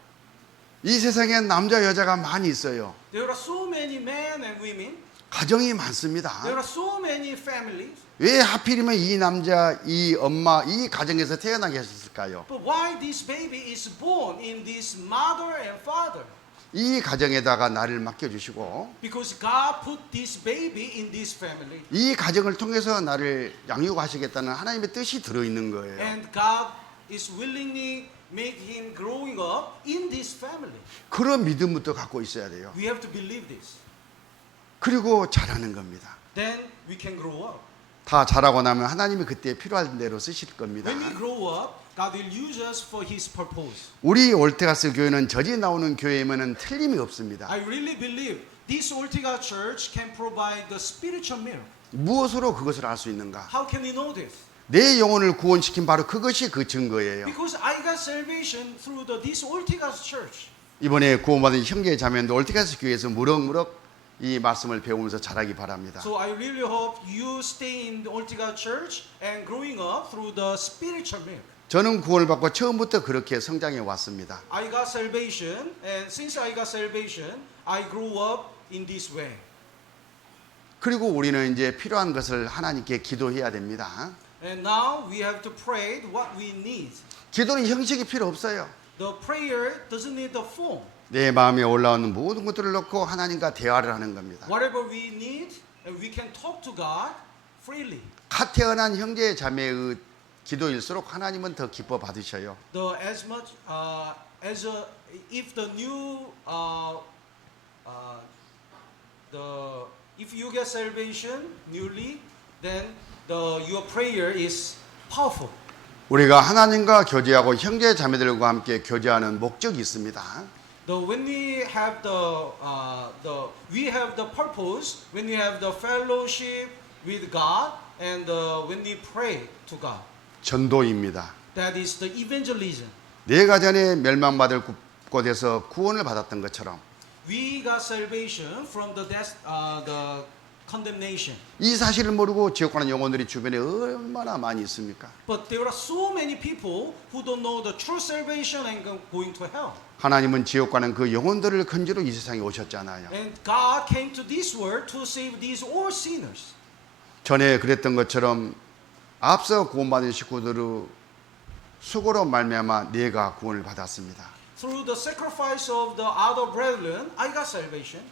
이 세상에 남자 여자가 많이 있어요. There are so many men and women. 가정이 많습니다. There are so many families. 왜 하필이면 이 남자, 이 엄마, 이 가정에서 태어나게 하셨을까요? But why this baby is born in this mother and father? 이 가정에다가 나를 맡겨주시고 Because God put this baby in this family. 이 가정을 통해서 나를 양육하시겠다는 하나님의 뜻이 들어있는 거예요. And God is willingly make him growing up in this family. 그런 믿음부터 갖고 있어야 돼요. We have to believe this. 그리고 자라는 겁니다. Then we can grow up. 다 자라고 나면 하나님이 그때 필요한 대로 쓰실 겁니다. When we grow up, God will use us for His purpose. 우리 올테가스 교회는 젖이 나오는 교회면은 틀림이 없습니다. I really believe this Ortega Church can provide the spiritual milk. 무엇으로 그것을 알 수 있는가? How can we know this? 내 영혼을 구원시킨 바로 그것이 그 증거예요. Because I got salvation through this Ortega Church. 이번에 구원받은 형제 자매도 올테가스 교회에서 무럭무럭 이 말씀을 배우면서 자라기 바랍니다. So I really hope you stay in the Ortega Church and growing up through the spiritual milk. 저는 구원을 받고 처음부터 그렇게 성장해 왔습니다. I got salvation, and since I got salvation, I grew up in this way. 그리고 우리는 이제 필요한 것을 하나님께 기도해야 됩니다. And now we have to pray what we need. 기도는 형식이 필요 없어요. The prayer doesn't need the form. 내 마음에 올라오는 모든 것들을 놓고 하나님과 대화를 하는 겁니다. Whatever we need, and we can talk to God freely. 갓 태어난 형제 자매의 기도일수록 하나님은 더 기뻐 받으셔요. If the new if you get salvation newly, then your prayer is powerful. 우리가 하나님과 교제하고 형제 자매들과 함께 교제하는 목적이 있습니다. When we have we have the purpose, when we have the fellowship with God, and when we pray to God. 전도입니다. That is the evangelism. 내가 전에 멸망받을 곳에서 구원을 받았던 것처럼 We got salvation from the condemnation. 이 사실을 모르고 지옥 가는 영혼들이 주변에 얼마나 많이 있습니까? But there are so many people who don't know the true salvation and going to hell. 하나님은 지옥 가는 그 영혼들을 건지러 이 세상에 오셨잖아요. And God came to this world to save these all sinners. 전에 그랬던 것처럼 앞서 구원받은 식구들의 수고로 말미암아 내가 구원을 받았습니다. Through the sacrifice of the other brethren, I got salvation.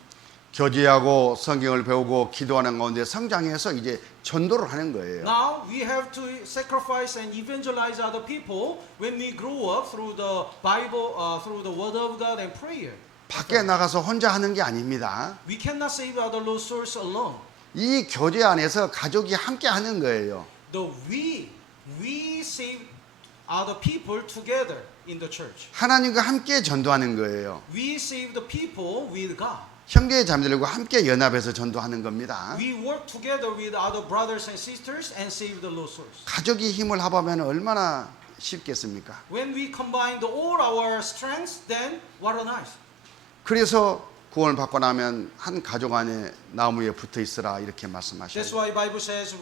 교제하고 성경을 배우고 기도하는 가운데 성장해서 이제 전도를 하는 거예요. Now we have to sacrifice and evangelize other people when we grow up through the Bible, through the Word of God and prayer. 밖에 나가서 혼자 하는 게 아닙니다. We cannot save other lost souls alone. 이 교제 안에서 가족이 함께 하는 거예요. We save other people together in the church. 하나님과 함께 전도하는 거예요. We save the people with God. 형제 자매들과 함께 연합해서 전도하는 겁니다. We work together with other brothers and sisters and save the lost souls. 가족이 힘을 합하면 얼마나 쉽겠습니까? When we combine all our strengths, then what a nice. 그래서 구원을 받고 나면 한 가족 안에 나무에 붙어 있으라 이렇게 That's 말씀하셔요. why Bible says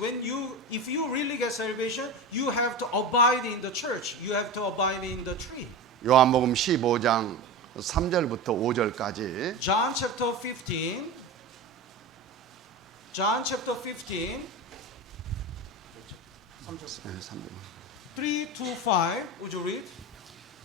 if you really get salvation, you have to abide in the church. You have to abide in the tree. 요한복음 15장 3절부터 5절까지 John chapter 15. John chapter 15. 3 to 5. Would you read?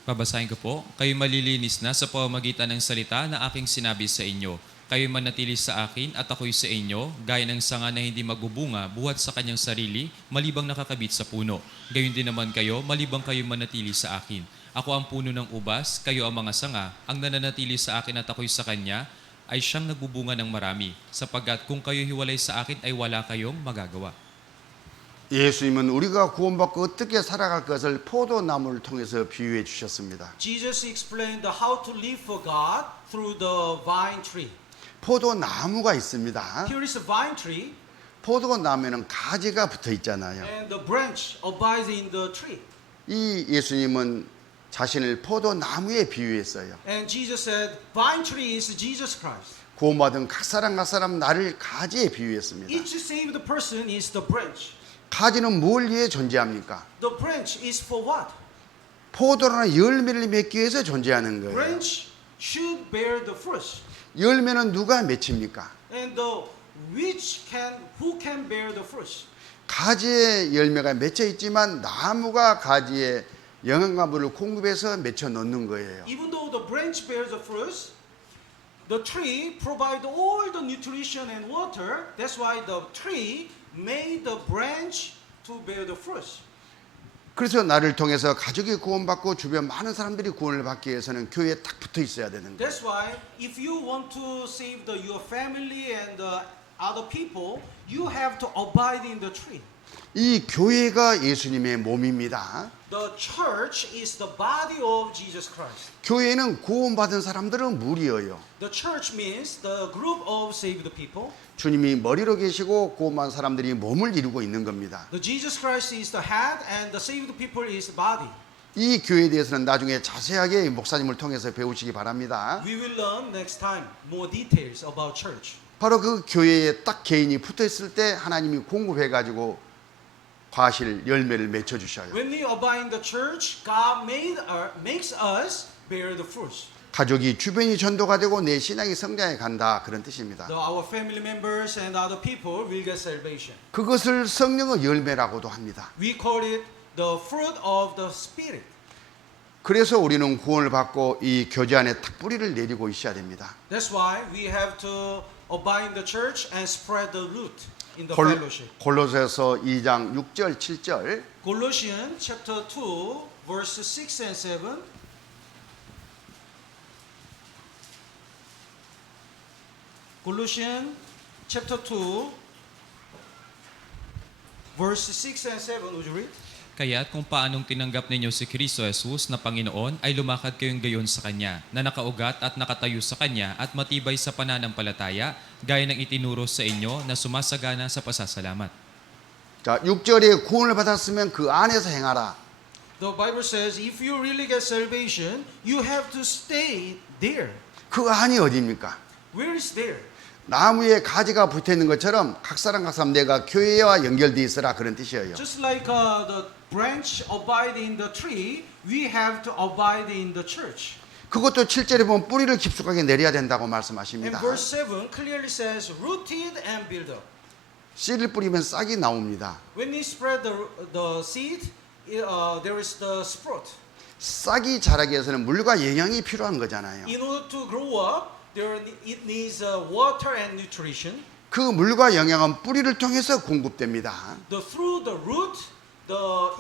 Babasahin ko po, kayo malilinis na sa pamamagitan ng salita na aking sinabi sa inyo. Kayo manatili sa akin at ako'y sa inyo, gaya ng sanga na hindi magbubunga buhat sa kanyang sarili, malibang nakakabit sa puno. Gayon din naman kayo, malibang kayo manatili sa akin. Ako ang puno ng ubas, kayo ang mga sanga. Ang nananatili sa akin at ako'y sa kanya, ay siyang nagbubunga ng marami, sapagkat kung kayo hiwalay sa akin ay wala kayong magagawa. 예수님은 우리가 구원받고 어떻게 살아갈 것을 포도나무를 통해서 비유해 주셨습니다. Jesus explained how to live for God through the vine tree. 포도나무가 있습니다. Here is a vine tree, 포도나무에는 가지가 붙어 있잖아요. and the branch abides in the tree. 이 예수님은 자신을 포도나무에 비유했어요. And Jesus said, vine tree is Jesus Christ. 구원받은 각 사람 나를 가지에 비유했습니다. Each saved person is the branch. 가지는 뭘 위해 존재합니까? The branch is for what? 포도나 열매를 맺기 위해서 존재하는 거예요. Branch should bear the fruit. 열매는 누가 맺힙니까? And who can bear the fruit? 가지에 열매가 맺혀 있지만 나무가 가지에 영양가 물을 공급해서 맺혀 넣는 거예요. Even though the branch bears the fruit, the tree provides all the nutrition and water. That's why the tree made the branch to bear the fruit. 그래서 나를 통해서 가족이 구원받고 주변 많은 사람들이 구원을 받기 위해서는 교회에 딱 붙어 있어야 되는 거예요. That's why if you want to save your family and other people, you have to abide in the tree. 이 교회가 예수님의 몸입니다. The church is the body of Jesus Christ. 교회는 구원받은 사람들은 무리예요. The church means the group of saved people. 주님이 머리로 계시고 구원받은 사람들이 몸을 이루고 있는 겁니다. The Jesus Christ is the head and the saved people is the body. 이 교회에 대해서는 나중에 자세하게 목사님을 통해서 배우시기 바랍니다. We will learn next time more details about church. 바로 그 교회에 딱 개인이 붙어 있을 때 하나님이 공급해 가지고 과실 열매를 맺혀 주셔요. When we abide in the church, God makes us bear the fruit. 가족이 주변이 전도가 되고 내 신앙이 성장해 간다 그런 뜻입니다. Our family members and other people will get salvation. 그것을 성령의 열매라고도 합니다. We call it the fruit of the Spirit. 그래서 우리는 구원을 받고 이 교제 안에 탁 뿌리를 내리고 있어야 됩니다. That's why we have to abide in the church and spread the root in the fellowship. 골로새서 2장 6절 7절 Colossians chapter 2 verses 6 and 7. Colossians chapter 2 verses 6 and 7. Would you read? Kaya't kung paanong tinanggap ninyo si Kristo Jesus na Panginoon ay lumakad kayong gayon sa Kanya, na nakaugat at nakatayo sa Kanya at matibay sa pananampalataya, gaya ng itinuro sa inyo na sumasagana sa pasasalamat. 자, 6절에 구원을 받았으면 그 안에서 행하라. The Bible says if you really get salvation, you have to stay there. 그 안이 어디입니까? Where is there? 나무에 가지가 붙어 있는 것처럼 각 사람 내가 교회와 연결되어 있으라 그런 뜻이에요. Just like the branch abide in the tree, we have to abide in the church. 그것도 7절에 보면 뿌리를 깊숙하게 내려야 된다고 And 말씀하십니다. verse 7 clearly says, rooted and built up. 씨를 뿌리면 싹이 나옵니다. When we spread the seed, there is the sprout. 싹이 자라기 위해서는 물과 영양이 필요한 거잖아요. In order to grow up, it needs water and nutrition. 그 물과 영양은 뿌리를 통해서 공급됩니다. Through the root,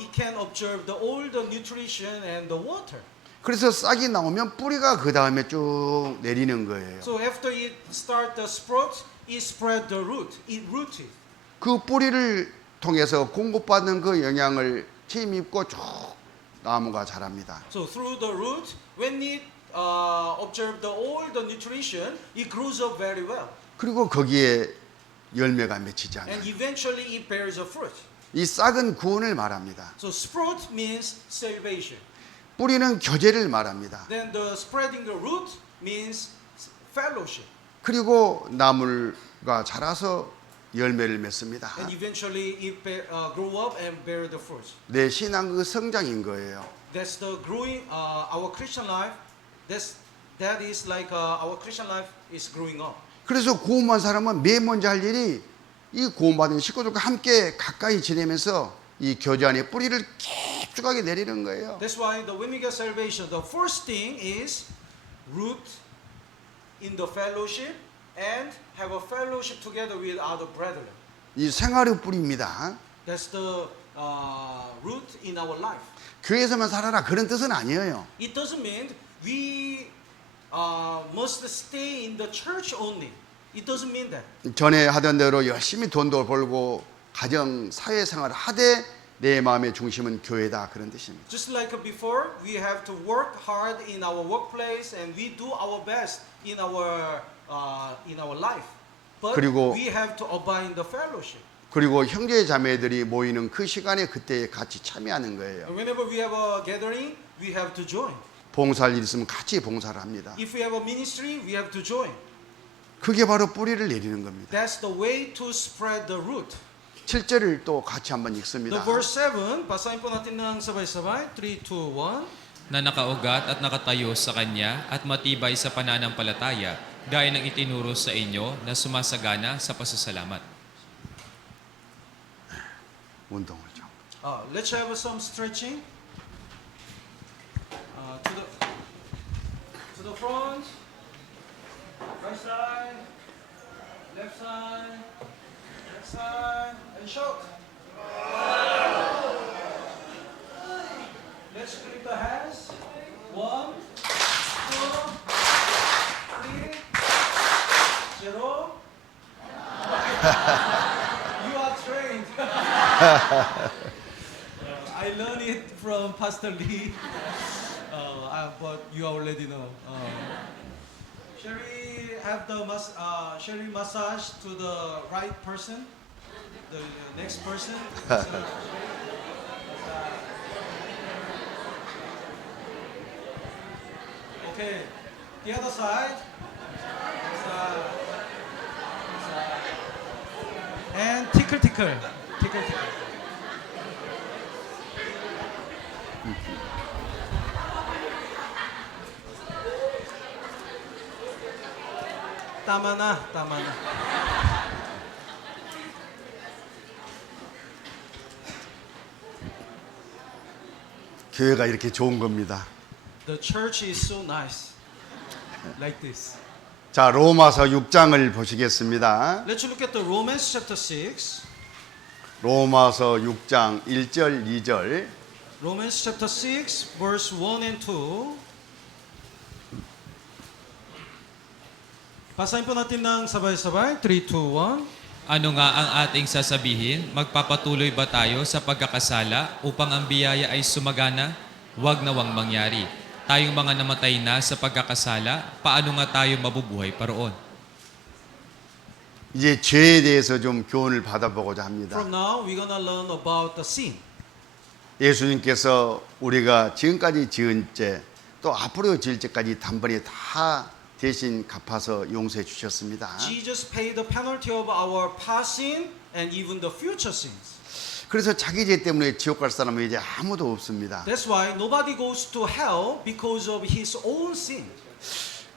it can absorb all the nutrition and the water. 그래서 싹이 나오면 뿌리가 그 다음에 쭉 내리는 거예요. So after it start the sprout, it spread the root. It rooted. 그 뿌리를 통해서 공급받는 그 영양을 힘입고 쭉 나무가 자랍니다. So through the root, when it absorbs all the nutrition, it grows up very well. 그리고 거기에 열매가 맺히지 않아요. And eventually it bears a fruit. 이 싹은 구원을 말합니다. So sprout means salvation. 뿌리는 교제를 말합니다. Then the spreading the root means fellowship. 그리고 나무가 자라서 열매를 맺습니다. And eventually it grow up and bear the fruit. 내 신앙 그 성장인 거예요. That's the growing our Christian life. That is like our Christian life is growing up. 그래서 구원받은 사람은 맨 먼저 할 일이 이 구원받은 식구들과 함께 가까이 지내면서 이 교제 안에 뿌리를 깊숙하게 내리는 거예요. That's why when we get salvation, the first thing is root in the fellowship and have a fellowship together with other brethren. 이 생활의 뿌리입니다. That's the root in our life. 교회에서만 살아라 그런 뜻은 아니에요. It doesn't mean we must stay in the church only. It doesn't mean that. 전에 하던 대로 열심히 돈도 벌고 가정 사회생활을 하되 내 마음의 중심은 교회다 그런 뜻입니다. Just like before, we have to work hard in our workplace and we do our best in our life. But 그리고- we have to abide in the fellowship. 그리고 형제 자매들이 모이는 그 시간에 그때 같이 참여하는 거예요. And whenever we have a gathering, we have to join. 봉사할 일 있으면 같이 봉사를 합니다. If we have a ministry, we have to join. 그게 바로 뿌리를 내리는 겁니다. That's the way to spread the root. 7절을 또 같이 한번 The 읽습니다. verse 7, basahin po natin ng sabay-sabay. 3, 2, 1. Na nakaugat at nakatayo sa kanya at matibay sa pananampalataya, gaya ng itinuro sa inyo na sumasagana sa pasasalamat. 운동을 좀. Let's have some stretching. To the front, right side, left side, left side, and shout. Let's grip the hands. 1, 2, 3, 0. You are trained. I learned it from Pastor Lee, but you already know. Shall we have shall we massage to the right person, the next person? Okay, the other side. And tickle, tickle, tickle, tickle. Tama na, tama na. 교회가 이렇게 좋은 겁니다. The church is so nice. Like this. 자, 로마서 6장을 보시겠습니다. Let's look at the Romans chapter 6. 로마서 6장 1절, 2절. Romans chapter 6, verse 1 and 2. Basahin po natin ng sabay-sabay. 3, 2, 1. Ano nga ang ating sasabihin? Magpapatuloy ba tayo sa pagkakasala upang ang biyaya ay sumagana? Huwag nawang mangyari. Tayong mga namatay na sa pagkakasala, paano nga tayo mabubuhay paroon? 이제 죄에 대해서 좀 교훈을 받아보고자 합니다. From now, we're gonna learn about the sin. 예수님께서 우리가 지금까지 지은 죄, 또 앞으로 지을 죄까지 단번에 다 대신 갚아서 용서해 주셨습니다. Jesus paid the penalty of our past sin and even the future sins. 그래서 자기 죄 때문에 지옥 갈 사람은 이제 아무도 없습니다. That's why nobody goes to hell because of his own sin.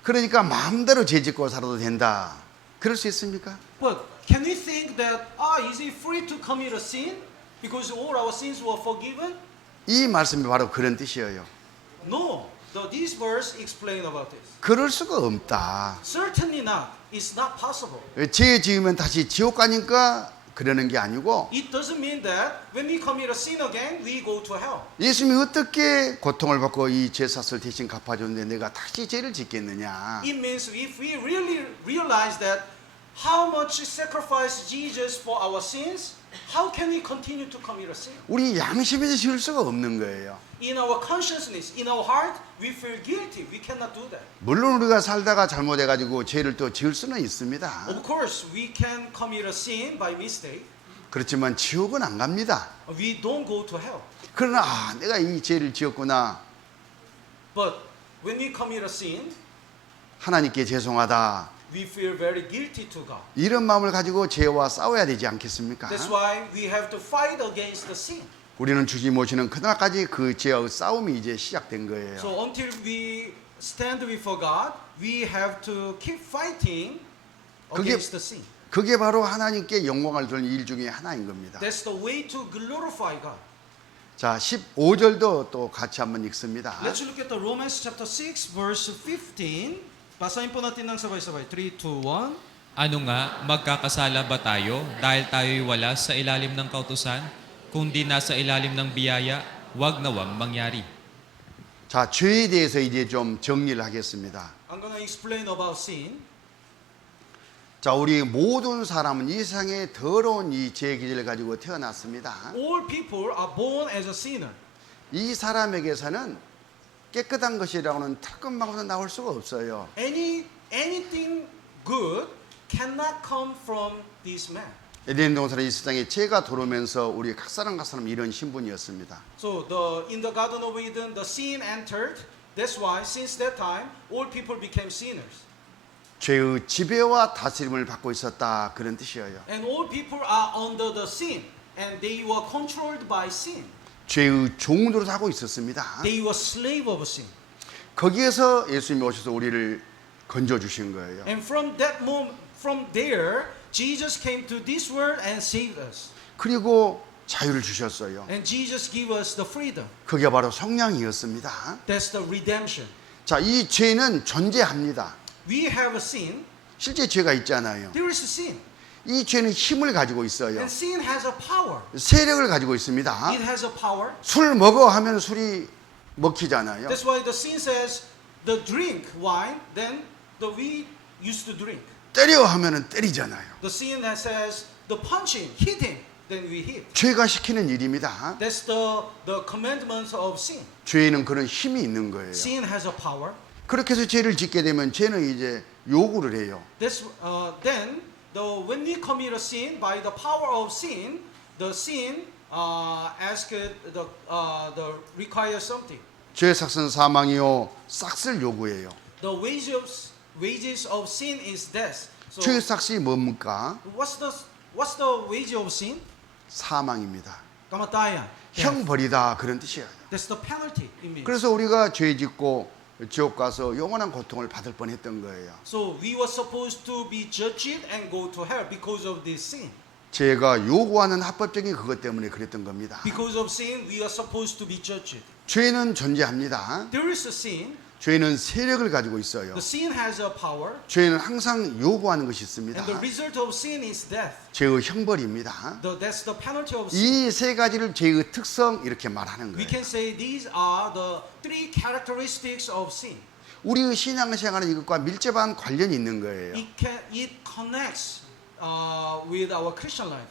그러니까 마음대로 죄 짓고 살아도 된다. 그럴 수 있습니까? But can we think that is it free to commit a sin because all our sins were forgiven? 이 말씀이 바로 그런 뜻이에요. No. This verse explain about this. 그럴 수가 없다. Certainly not. It's not possible. 죄 지으면 다시 지옥 가니까 그러는 게 아니고 It doesn't mean that when we commit a sin again, we go to hell. 예수님이 어떻게 고통을 받고 이 죄사슬 대신 갚아줬는데 내가 다시 죄를 짓겠느냐. It means if we really realize that how much sacrifice Jesus for our sins, how can we continue to commit a sin? 우리 양심에서 지을 수가 없는 거예요. In our consciousness, in our heart, we feel guilty. We cannot do that. 물론 우리가 살다가 잘못해가지고 죄를 또 지을 수는 있습니다. Of course, we can commit a sin by mistake. 그렇지만 지옥은 안 갑니다. We don't go to hell. 그러나 내가 이 죄를 지었구나. But when we commit a sin, 하나님께 죄송하다. we feel very guilty to God. 이런 마음을 가지고 죄와 싸워야 되지 않겠습니까? That's why we have to fight against the sin. 우리는 주님 오시는 그날까지 그 죄와 싸움이 이제 시작된 거예요. So until we stand before God, we have to keep fighting against the sin. 그게 바로 하나님께 영광을 돌리는 일 중에 하나인 겁니다. That's the way to glorify God. 자, 15절도 또 같이 한번 읽습니다. Let's look at the Romans chapter 6 verse 15. Basahin po natin ng sabay-sabay. 3, 2, 1. Ano nga, magkakasala ba tayo dahil tayo'y wala sa ilalim ng kautusan? Kung di nasa ilalim ng biyaya, wag nawang mangyari. 자, 죄에 대해서 이제 좀 정리를 하겠습니다. I'm going to explain about sin. 자, 우리 모든 사람은 이 세상에 더러운 이 죄의 기질을 가지고 태어났습니다. All people are born as a sinner. 이 사람에게서는 깨끗한 것이라고는 털끝만고도 나올 수가 없어요. Anything good cannot come from this man. 에덴 동산의 이 세상에 죄가 들어오면서 우리 각 사람 이런 신분이었습니다. So in the Garden of Eden, the sin entered. That's why since that time, all people became sinners. 죄의 지배와 다스림을 받고 있었다 그런 뜻이에요. And all people are under the sin, and they were controlled by sin. 죄의 종으로 하고 있었습니다. They were slave of sin. 거기에서 예수님이 오셔서 우리를 건져 주신 거예요. And from that moment, from there, Jesus came to this world and saved us. 그리고 자유를 주셨어요. And Jesus gave us the freedom. 그게 바로 성량이었습니다. That's the redemption. 자, 이 죄는 존재합니다. We have a sin. 실제 죄가 있잖아요. There is a sin. 이 죄는 힘을 가지고 있어요. And sin has a power. 세력을 가지고 있습니다. It has a power. 술 먹어 하면 술이 먹히잖아요. That's why the sin says, the drink wine, then we used to drink. 때려 하면은 때리잖아요. The sin that says, the punching, hitting, then we hit. 죄가 시키는 일입니다. That's the commandments of sin. 죄에는 그런 힘이 있는 거예요. Sin has a power. 그렇게 해서 죄를 짓게 되면 죄는 이제 요구를 해요. That's then when we commit a sin by the power of sin, the sin requires something. 죄의 삭은 사망이요 싹을 요구해요. The wages of sin is death. So 죄의 삭이 뭡니까? what's the wage of sin? 사망입니다. Kamatayan. 형 벌이다 그런 뜻이에요. That's the penalty it means. 그래서 우리가 죄 짓고 지옥 가서 영원한 고통을 받을 뻔했던 거예요. So we were supposed to be judged and go to hell because of this sin. 죄가 요구하는 합법적인 그것 때문에 그랬던 겁니다. Because of sin, we are supposed to be judged. 죄는 존재합니다. There is a sin. 죄는 세력을 가지고 있어요. The sin has a power. 죄는 항상 요구하는 것이 있습니다. And the result of sin is death. 죄의 형벌입니다. That's the penalty of sin. 이 세 가지를 죄의 특성 이렇게 말하는 We 거예요. can say these are the three characteristics of sin. 우리의 신앙생활은 이것과 밀접한 관련이 있는 거예요. It connects with our Christian life.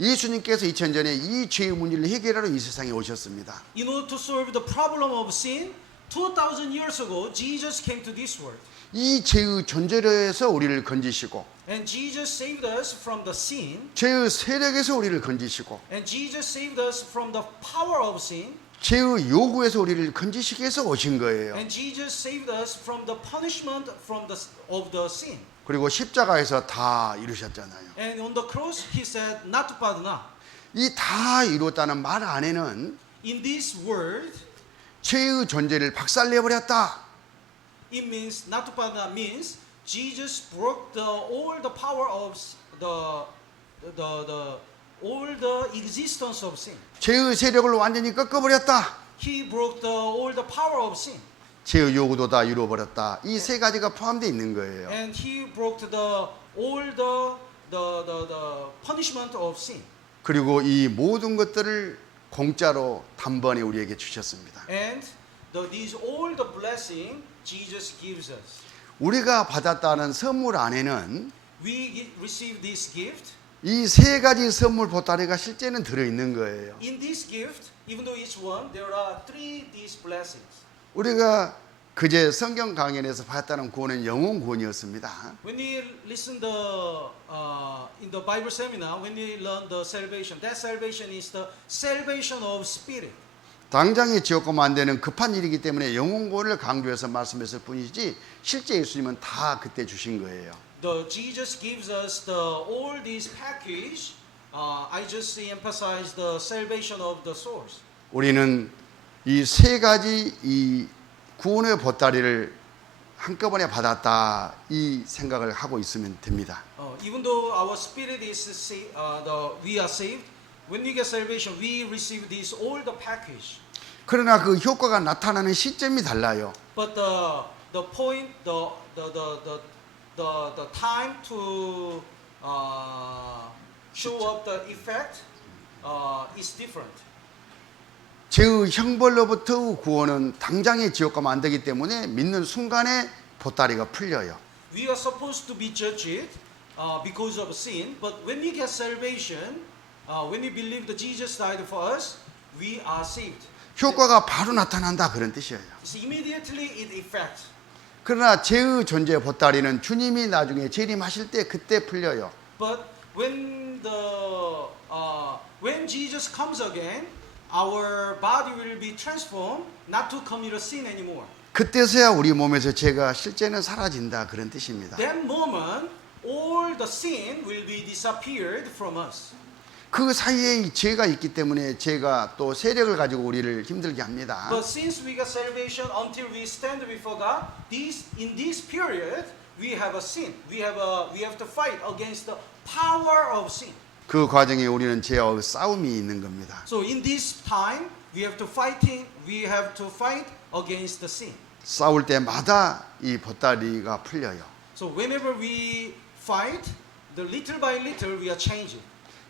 예수님께서 2000전에 이 죄의 문제를 해결하러 이 세상에 오셨습니다. In order to solve the problem of sin, 2,000 years ago, Jesus came to this world. 이 죄의 존재로에서 우리를 건지시고 And Jesus saved us from the sin. 죄의 세력에서 우리를 건지시고 And Jesus saved us from the power of sin. 죄의 요구에서 우리를 건지시기 위해서 오신 거예요. And Jesus saved us from the punishment of the sin. 그리고 십자가에서 다 이루셨잖아요. And on the cross, he said, not to pardon. 이 다 이루었다는 말 안에는 In this word, 죄의 존재를 박살내버렸다. it means not to pardon means Jesus broke all the power of all the existence of sin. 죄의 세력을 완전히 꺾어버렸다. He broke all the power of sin. 죄의 요구도 다 이루어버렸다. 이 세 가지가 포함되어 있는 거예요. And he broke all the punishment of sin. 그리고 이 모든 것들을 공짜로 단번에 우리에게 주셨습니다. And these all the blessing Jesus gives us. 우리가 받았다는 선물 안에는 We receive this gift. 이 세 가지 선물 보따리가 실제는 들어있는 거예요. In this gift, even though each one, there are three these blessings. 우리가 그제 성경 강연에서 받았다는 구원은 영혼 구원이었습니다. When we listen in the Bible seminar, when we learn the salvation, that salvation is the salvation of spirit. 당장에 지옥 가면 안 되는 급한 일이기 때문에 영혼 구원을 강조해서 말씀했을 뿐이지 실제 예수님은 다 그때 주신 거예요. Jesus gives us all this package. I just emphasize the salvation of the souls. 우리는 이 세 가지 이 구원의 보따리를 한꺼번에 받았다 이 생각을 하고 있으면 됩니다. Even though our spirit is we are saved, when we get salvation, we receive this all the package. 그러나 그 효과가 나타나는 시점이 달라요. But the point, the time to show up the effect is different. 죄의 형벌로부터 구원은 당장에 지옥 가면 안 되기 때문에 믿는 순간에 보따리가 풀려요. We are supposed to be judged because of sin, but when we get salvation, when we believe that Jesus died for us, we are saved. 효과가 바로 나타난다 그런 뜻이에요. It's immediately it effect. 그러나 죄의 존재 보따리는 주님이 나중에 재림하실 때 그때 풀려요. But when Jesus comes again, our body will be transformed, not to commit a sin anymore. 그때서야 우리 몸에서 죄가 실제는 사라진다 그런 뜻입니다. That moment, all the sin will be disappeared from us. 그 사이에 이 죄가 있기 때문에 죄가 또 세력을 가지고 우리를 힘들게 합니다. But since we got salvation until we stand before God, in this period we have a sin. We have to fight against the power of sin. 그 과정에 우리는 죄와 싸움이 있는 겁니다. So in this time we have to fight against the sin. 싸울 때마다 이 보따리가 풀려요. So whenever we fight, the little by little we are changing.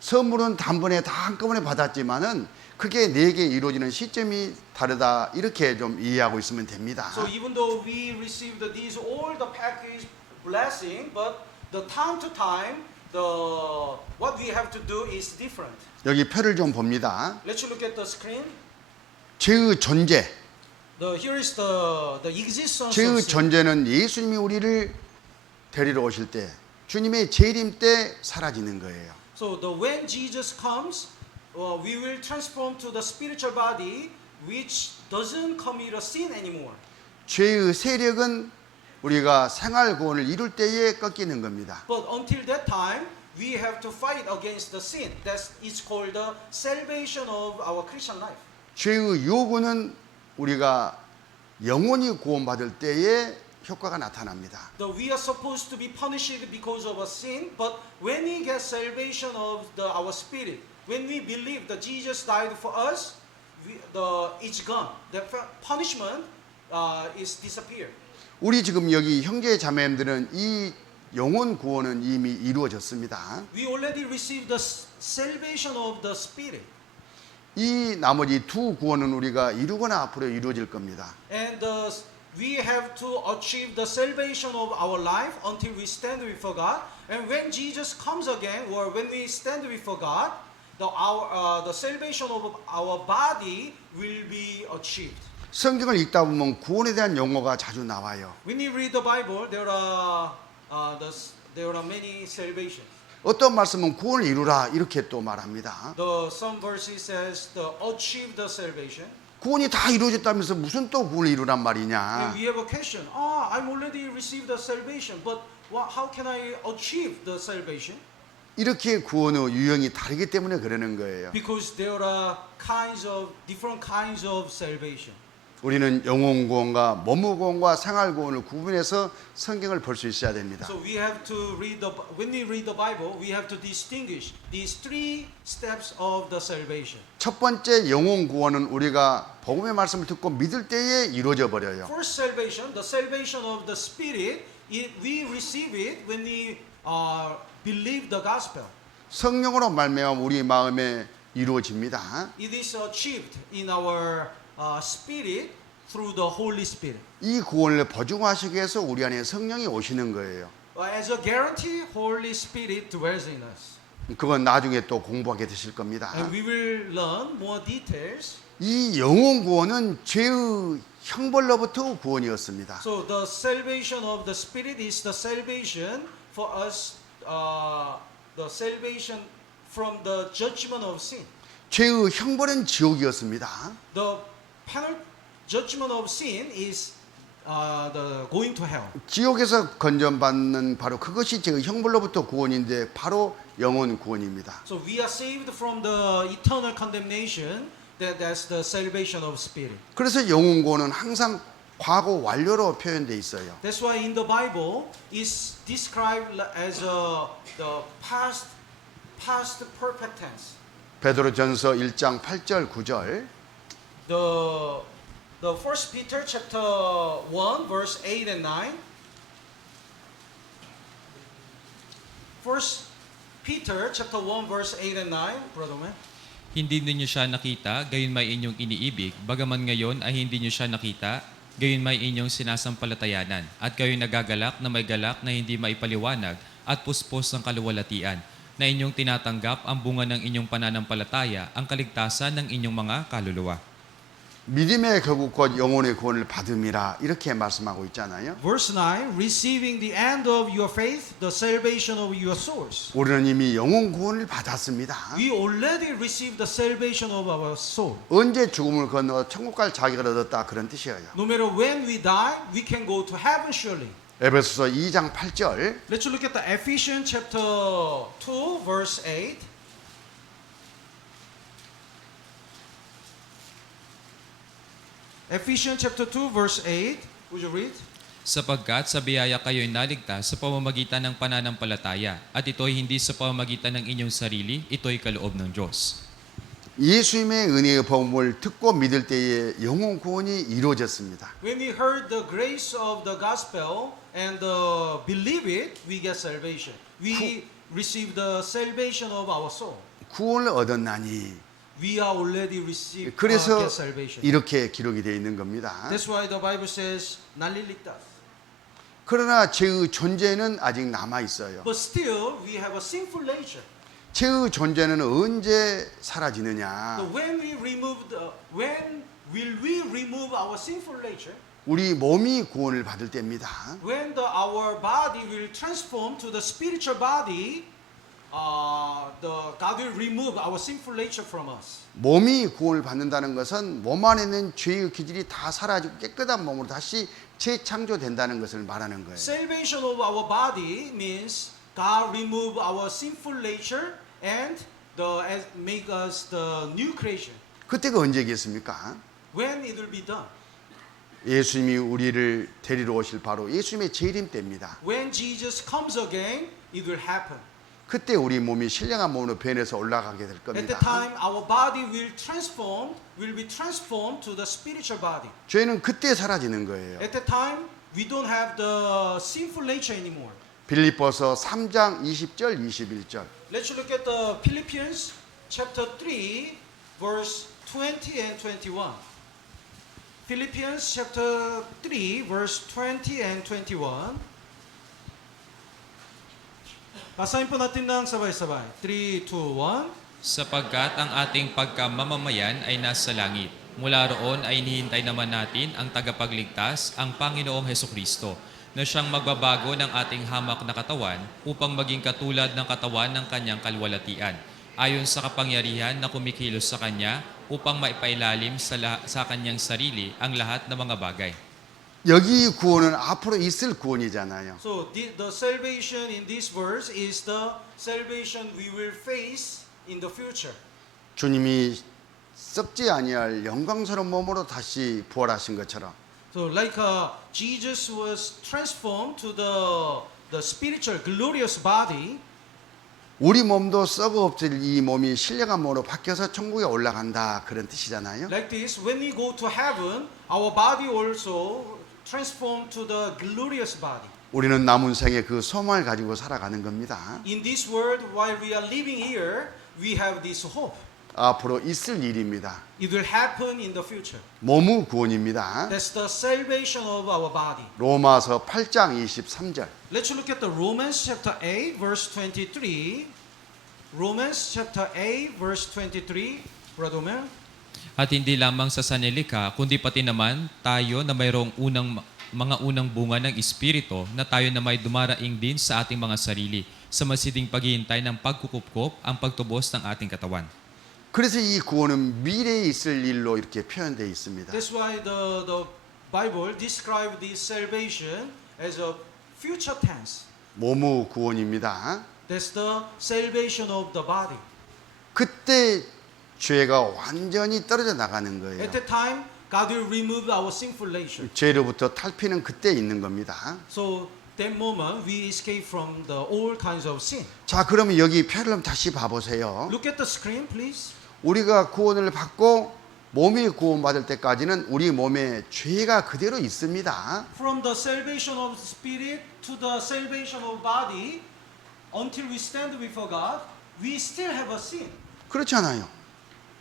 선물은 단번에 다 한꺼번에 받았지만은 그게 내게 이루어지는 시점이 다르다 이렇게 좀 이해하고 있으면 됩니다. So even though we received these all the package blessing, but the time to time, what we have to do is different. 여기 표를 좀 봅니다. Let's look at the screen. 죄의 존재, Here is the existence of 죄의 sin. 존재는 예수님이 우리를 데리러 오실 때 주님의 재림 때 사라지는 거예요. So when Jesus comes, we will transform to the spiritual body, which doesn't commit a sin anymore. 죄의 세력은 우리가 생활 구원을 이룰 때에 꺾이는 겁니다. But until that time, we have to fight against the sin. That is called the salvation of our Christian life. 죄의 요구는 우리가 영원히 구원받을 때에 효과가 나타납니다. We are supposed to be punished because of a sin, but when we get salvation of our spirit, when we believe that Jesus died for us, it's gone. The punishment is disappeared. 우리 지금 여기 형제 자매님들은 이 영혼 구원은 이미 이루어졌습니다. We already received the salvation of the spirit. 이 나머지 두 구원은 우리가 이루거나 앞으로 이루어질 겁니다. And we have to achieve the salvation of our life until we stand before God. And when Jesus comes again, or when we stand before God, the salvation of our body will be achieved. 성경을 읽다 보면 구원에 대한 용어가 자주 나와요. When you read the Bible, there are many salvations. 어떤 말씀은 구원을 이루라 이렇게 또 말합니다. Some verses says achieve the salvation. 구원이 다 이루어졌다면서 무슨 또 구원을 이루란 And 말이냐. we have a question. I've already received the salvation, but how can I achieve the salvation? 이렇게 구원의 유형이 다르기 때문에 그러는 거예요. Because there are different kinds of salvation. 우리는 영혼 구원과 몸의 구원과 생활 구원을 구분해서 성경을 볼 수 있어야 됩니다. So we have to when we read the Bible, we have to distinguish these three steps of the salvation. 첫 번째 영혼 구원은 우리가 복음의 말씀을 듣고 믿을 때에 이루어져 버려요. First salvation, the salvation of the spirit, we receive it when we believe the gospel. 성령으로 말미암아 우리 마음에 이루어집니다. It is achieved in our spirit through the Holy Spirit. 이 구원을 보증하시기 위해서 우리 안에 성령이 오시는 거예요. As a guarantee, Holy Spirit dwells in us. 그건 나중에 또 공부하게 되실 겁니다. And we will learn more details. 이 영혼 구원은 죄의 형벌로부터 구원이었습니다. So the salvation of the Spirit is the salvation for us, the salvation from the judgment of sin. 죄의 형벌은 지옥이었습니다. The judgment of sin is the going to hell. 지옥에서 건전받는 바로 그것이 죄의 형벌로부터 구원인데 바로 영혼 구원입니다. So we are saved from the eternal condemnation. That's the salvation of spirit. 그래서 영혼 구원은 항상 과거 완료로 표현되어 있어요. That's why in the Bible is described as the past perfect tense. 베드로전서 1장 8절 9절 The First Peter chapter 1 verse 8 and 9. First Peter chapter 1 verse 8 and 9, brother man. Hindi ninyo siya nakita, gayon may inyong iniibig, bagaman ngayon ay hindi niyo siya nakita, gayon may inyong sinasampalatayanan, at kayo'y nagagalak na may galak na hindi maipaliwanag at puspos ng kaluwalhatian, na inyong tinatanggap ang bunga ng inyong pananampalataya, ang kaligtasan ng inyong mga kaluluwa. 믿음의 결국 곧 영혼의 구원을 받음이라 이렇게 말씀하고 있잖아요. Verse 9, receiving the end of your faith, the salvation of your souls. 우리는 이미 영혼 구원을 받았습니다. We already received the salvation of our soul. 언제 죽음을 건너 천국 갈 자격을 얻었다 그런 뜻이에요. No matter when we die, we can go to heaven surely. 에베소서 2장 8절 Let's look at the Ephesians chapter 2 verse 8. Ephesians chapter 2 verse 8. Would you read? Sapagkat sa biyaya kayo'y naligtas sa pamamagitan ng pananampalataya, at ito'y hindi sa pamamagitan ng inyong sarili, ito'y kaloob ng Diyos. 예수님의 은혜의 복음을 듣고 믿을 때에 영혼 구원이 이루어졌습니다. When we heard the grace of the gospel and believe it, we get salvation. We receive the salvation of our soul. 구원을 얻었나니 We are already received 그래서 get salvation. 이렇게 기록이 되어 있는 겁니다. That's why the Bible says 날릴릭다. 그러나 죄의 존재는 아직 남아 있어요. But still, we have a sinful nature. 죄의 존재는 언제 So 사라지느냐? when will we remove our sinful nature? 우리 몸이 구원을 받을 때입니다. When our body will transform to the spiritual body, God will remove our sinful nature from us. 몸이 구원을 받는다는 것은 몸 안에 있는 죄의 기질이 다 사라지고 깨끗한 몸으로 다시 재창조된다는 것을 말하는 거예요. Salvation of our body means God remove our sinful nature and make us the new creation. 그때가 언제겠습니까? When it will be done? 예수님이 우리를 데리러 오실 바로 예수님의 재림 때입니다. When Jesus comes again, it will happen. 그때 우리 몸이 신령한 몸으로 변해서 올라가게 될 At the 겁니다. time, our body will be transformed to the spiritual body. 죄는 그때 사라지는 거예요. At the time, we don't have the sinful nature anymore. 빌립보서 3장 20절 21절 Let's look at the Philippians chapter 3, verse 20 and 21. Philippians chapter 3, verse 20 and 21. Basahin po natin ng sabay-sabay. 3, 2, 1. Sapagkat ang ating pagkamamamayan ay nasa langit. Mula roon ay hinihintay naman natin ang tagapagligtas, ang Panginoong Hesukristo, na siyang magbabago ng ating hamak na katawan upang maging katulad ng katawan ng kanyang kalwalhatian, ayon sa kapangyarihan na kumikilos sa kanya upang maipailalim sa kanyang sarili ang lahat ng mga bagay. 여기 구원은 앞으로 있을 구원이잖아요. So the salvation in this verse is the salvation we will face in the future. 주님이 썩지 아니할 영광스러운 몸으로 다시 부활하신 것처럼 So like Jesus was transformed to the spiritual glorious body, 우리 몸도 썩어 없을 이 몸이 신령한 몸으로 바뀌어서 천국에 올라간다 그런 뜻이잖아요. like this, when we go to heaven, our body also transformed to the glorious body. 우리는 남은 생에 그 소망을 가지고 살아가는 겁니다. In this world, while we are living here, we have this hope. 앞으로 있을 일입니다. It will happen in the future. 몸의 구원입니다. That's the salvation of our body. 로마서 8장 23절. Let's look at the Romans chapter 8 verse 23. Romans chapter 8 verse 23. Brother Omer. At hindi lamang sa sanilika, kundi pati naman tayo na mayroong mga unang bunga ng Espiritu na tayo na may dumaraing din sa ating mga sarili sa masiding paghihintay ng pagkukupkop ang pagtubos ng ating katawan. 그래서 이 구원은 미래에 있을 일로 이렇게 표현되어 있습니다. That's why the Bible describes this salvation as a future tense. 몸의 구원입니다. That's the salvation of the body. 그때 죄가 완전히 떨어져 나가는 거예요. At that time, God will remove our sinful nature. 죄로부터 탈피는 그때 있는 겁니다. So that moment we escape from the all kinds of sin. 자, 그러면 여기 표를 다시 봐보세요. Look at the screen, please. 우리가 구원을 받고 몸이 구원받을 때까지는 우리 몸에 죄가 그대로 있습니다. From the salvation of the spirit to the salvation of body, until we stand before God, we still have a sin. 그렇잖아요.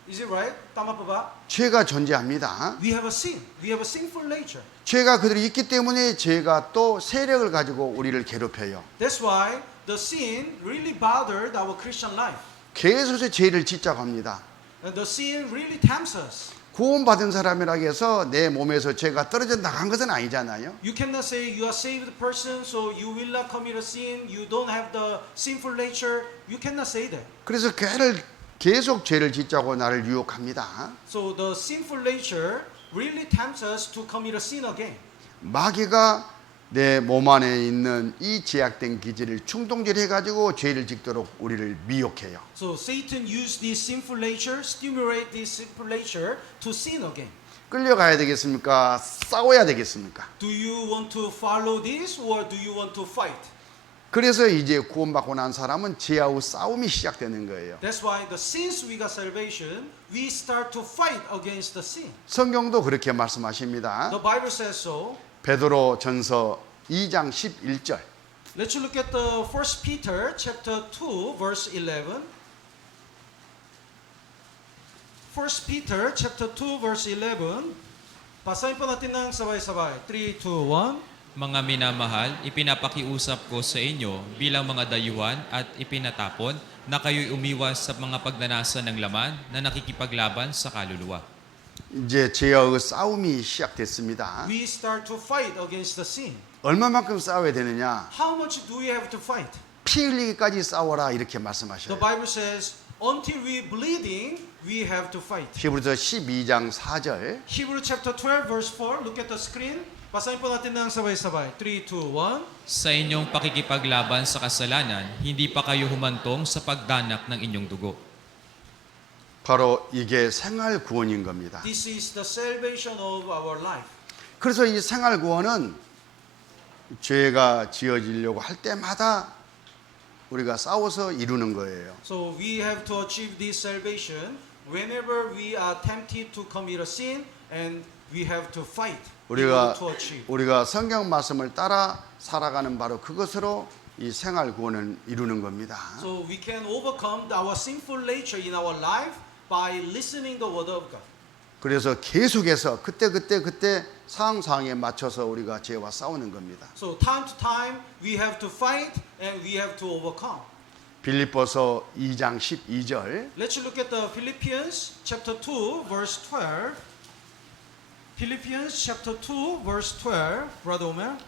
Is it right? Tama pa ba? 죄가 존재합니다. We have a sin. We have a sinful nature. 죄가 그대로 있기 때문에 죄가 또 세력을 가지고 우리를 괴롭혀요. That's why the sin really bothered our Christian life. 계속해서 죄를 짓자고 합니다. And the sin really tempts us. 구원받은 사람이라고 해서 내 몸에서 죄가 떨어져 나간 것은 아니잖아요. You cannot say you are saved person, so you will not commit a sin. You don't have the sinful nature. You cannot say that. 그래서 계속 죄를 짓자고 나를 유혹합니다. So the sinful nature really tempts us to commit a sin again. 마귀가 내 몸 안에 있는 이 제약된 기질을 충동질해가지고 죄를 짓도록 우리를 미혹해요. So Satan used this sinful nature, stimulate this sinful nature to sin again. 끌려가야 되겠습니까? 싸워야 되겠습니까? Do you want to follow this or do you want to fight? 그래서 이제 구원받고 난 사람은 죄하고 싸움이 시작되는 거예요. That's why since we got salvation, we start to fight against the sin. 성경도 그렇게 말씀하십니다. The Bible says so. 베드로 전서 2장 11절. Let's look at the 1 Peter chapter 2 verse 11. 1 Peter chapter 2 verse 11. Basahin po natin ng sabay-sabay. 3, 2, 1. Mga minamahal, ipinapakiusap ko sa inyo bilang mga dayuhan at ipinatapon na kayo'y umiwas sa mga pagnanasa ng laman na nakikipaglaban sa kaluluwa. 이제 죄와의 싸움이 시작됐습니다. We start to fight against the sin. 얼마만큼 싸워야 되느냐? How much do we have to fight? 피 흘리기까지 싸워라 이렇게 The 말씀하셔요. Bible says, until we bleeding, we have to fight. 히브리서 12장 4절. Hebrew chapter 12 verse 4. Look at the screen. Basahin po natin ng sabay-sabay. 3, 2, 1. Sa inyong pakikipaglaban sa kasalanan, hindi pa kayo humantong sa pagdanak ng inyong dugo. 바로 이게 생활 구원인 겁니다. This is the salvation of our life. 그래서 이 생활 구원은 죄가 지어지려고 할 때마다 우리가 싸워서 이루는 거예요. So we have to achieve this salvation whenever we are tempted to commit a sin, and we have to fight in order to achieve. 우리가 성경 말씀을 따라 살아가는 바로 그것으로 이 생활 구원을 이루는 겁니다. So we can overcome our sinful nature in our life by listening the word of God. 그래서 계속해서 그때 상황에 맞춰서 우리가 죄와 싸우는 겁니다. So time to time we have to fight and we have to overcome. 빌립보서 2장 12절. Let's look at the Philippians chapter 2 verse 12. Philippians chapter 2 verse 12. Brother Omer.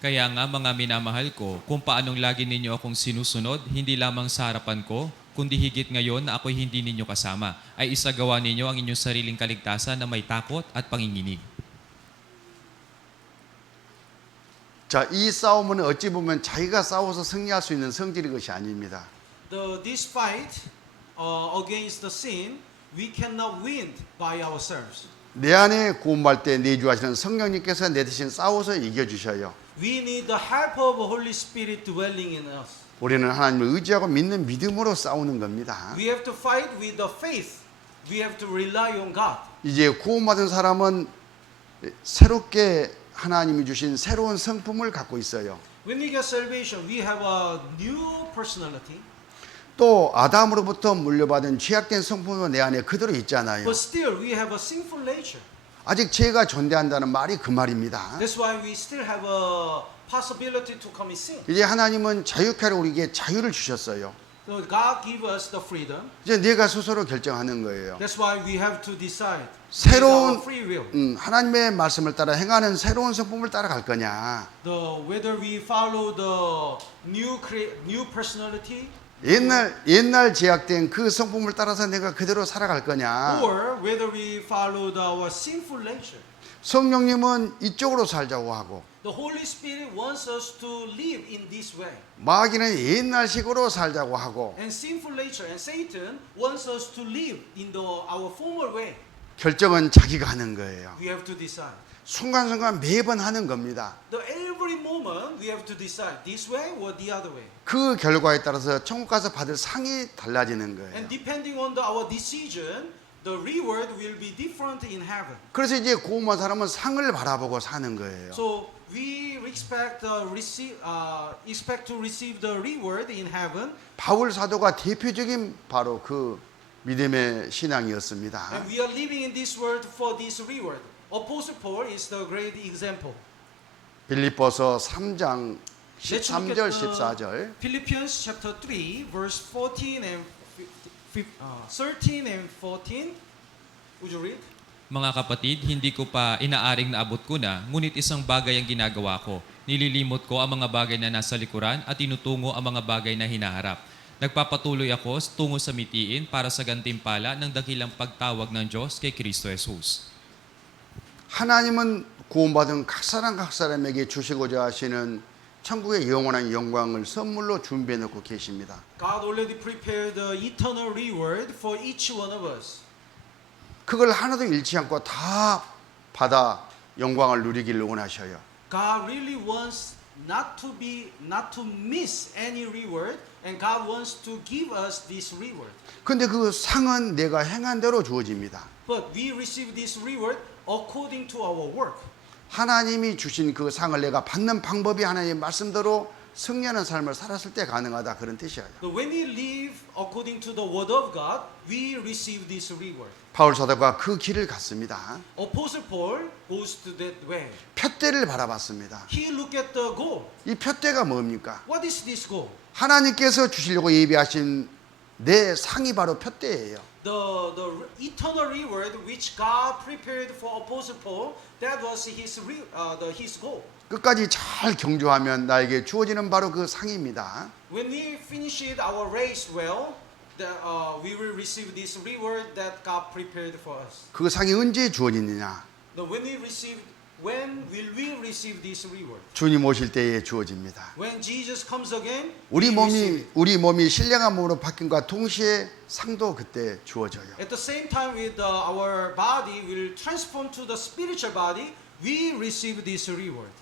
Kaya nga mga minamahal ko, kung paanong lagi ninyo akong sinusunod, hindi lamang sa harapan ko, kundi higit ngayon na ako'y hindi ninyo kasama, ay isagawa ninyo ang inyong sariling kaligtasan na may takot at panginginig. 자, 이 싸움은 어찌 보면 자기가 싸워서 승리할 수 있는 성질의 것이 아닙니다. This fight against the sin, we cannot win by ourselves. 내 안에 구원받을 때 내주하시는 성령님께서 내 대신 싸워서 이겨주셔요. We need the help of Holy Spirit dwelling in us. 우리는 하나님을 의지하고 믿는 믿음으로 싸우는 겁니다. We have to fight with the faith. We have to rely on God. 이제 구원받은 사람은 새롭게 하나님이 주신 새로운 성품을 갖고 있어요. When we get salvation, we have a new personality. 또 아담으로부터 물려받은 죄악된 성품은 내 안에 그대로 있잖아요. But still, we have a sinful nature. 아직 죄가 존재한다는 말이 그 말입니다. That's why we still have a possibility to commit sin. 이제 하나님은 자유케 하려 우리에게 자유를 주셨어요. So God give us the freedom. 이제 내가 스스로 결정하는 거예요. That's why we have to decide. 새로운 With our free will. 하나님의 말씀을 따라 행하는 새로운 성품을 따라갈 거냐, Whether we follow the new personality, 옛날 제약된 그 성품을 따라서 내가 그대로 살아갈 거냐. or whether we follow our sinful nature. 성령님은 이쪽으로 살자고 하고 The Holy Spirit wants us to live in this way. 마귀는 옛날식으로 살자고 하고 And sinful nature and Satan wants us to live in our former way. 결정은 자기가 하는 거예요. We have to decide. 순간순간 매번 하는 겁니다. Every moment we have to decide this way or the other way. 그 결과에 따라서 천국 가서 받을 상이 달라지는 거예요. And depending on our decision, the reward will be different in heaven. 그래서 이제 고음한 사람은 상을 바라보고 사는 거예요. So we expect to receive the reward in heaven. 바울 사도가 대표적인 바로 그 믿음의 신앙이었습니다. And we are living in this world for this reward. Apostle Paul is the great example. 빌립보서 3장 Let's look at 13절 14절. Philippians chapter 3 verse 13 and 14. Would you read? Mga kapatid, hindi ko pa inaaring naabot ko na, ngunit isang bagay ang ginagawa ko. Nililimot ko ang mga bagay na nasa likuran at tinutungo ang mga bagay na hinaharap. Nagpapatuloy ako tungo sa mitiin para sa gantimpala ng dakilang pagtawag ng Diyos kay Kristo Jesus. 하나님은 구원받은 각 사람에게 주시고자 하시는 천국의 영원한 영광을 선물로 준비해 놓고 계십니다. God already prepared the eternal reward for each one of us. 그걸 하나도 잃지 않고 다 받아 영광을 누리기를 원하셔요. God really wants not to miss any reward, and God wants to give us this reward. 근데 그 상은 내가 행한 대로 주어집니다. But we receive this reward according to our work. 하나님이 주신 그 상을 내가 받는 방법이 하나님의 말씀대로 승리하는 삶을 살았을 때 가능하다, 그런 뜻이에요. So when we live according to the word of God, we receive this reward. 바울 사도가 그 길을 갔습니다. Apostle Paul goes to that way. 푯대를 바라봤습니다. He looked at the goal. 이 푯대가 뭡니까? What is this goal? 하나님께서 주시려고 예비하신 내 상이 바로 푯대예요. The eternal reward which God prepared for Apostle Paul, that was his goal. 끝까지 잘 경주하면 나에게 주어지는 바로 그 상입니다. When we finish our race well, we will receive this reward that God prepared for us. 그 상이 언제 주어지느냐? When will we receive this reward? 주님 오실 때에 주어집니다. When Jesus comes again, 우리 we receive it. 우리 몸이 신령한 몸으로 바뀐과 동시에 상도 그때 주어져요. At the same time, with our body will transform to the spiritual body, we receive this reward.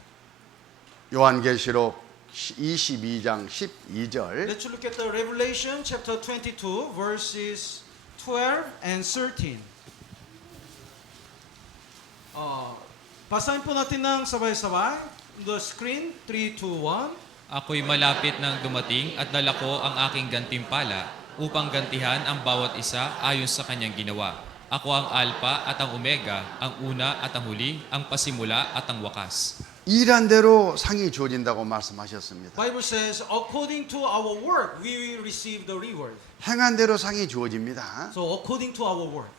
요한계시록 22장 12절. Let's look at the Revelation chapter 22 verses 12 and 13. Basahin po natin ng sabay-sabay. The screen, 3, 2, 1. Ako'y malapit nang dumating at dala ko ang aking gantimpala upang gantihan ang bawat isa ayon sa kanyang ginawa. Ako ang Alpha at ang Omega, ang una at ang huli, ang pasimula at ang wakas. 일한 대로 상이 주어진다고 말씀하셨습니다. Bible says, according to our work, we will receive the reward. 행한 대로 상이 주어집니다. So according to our work.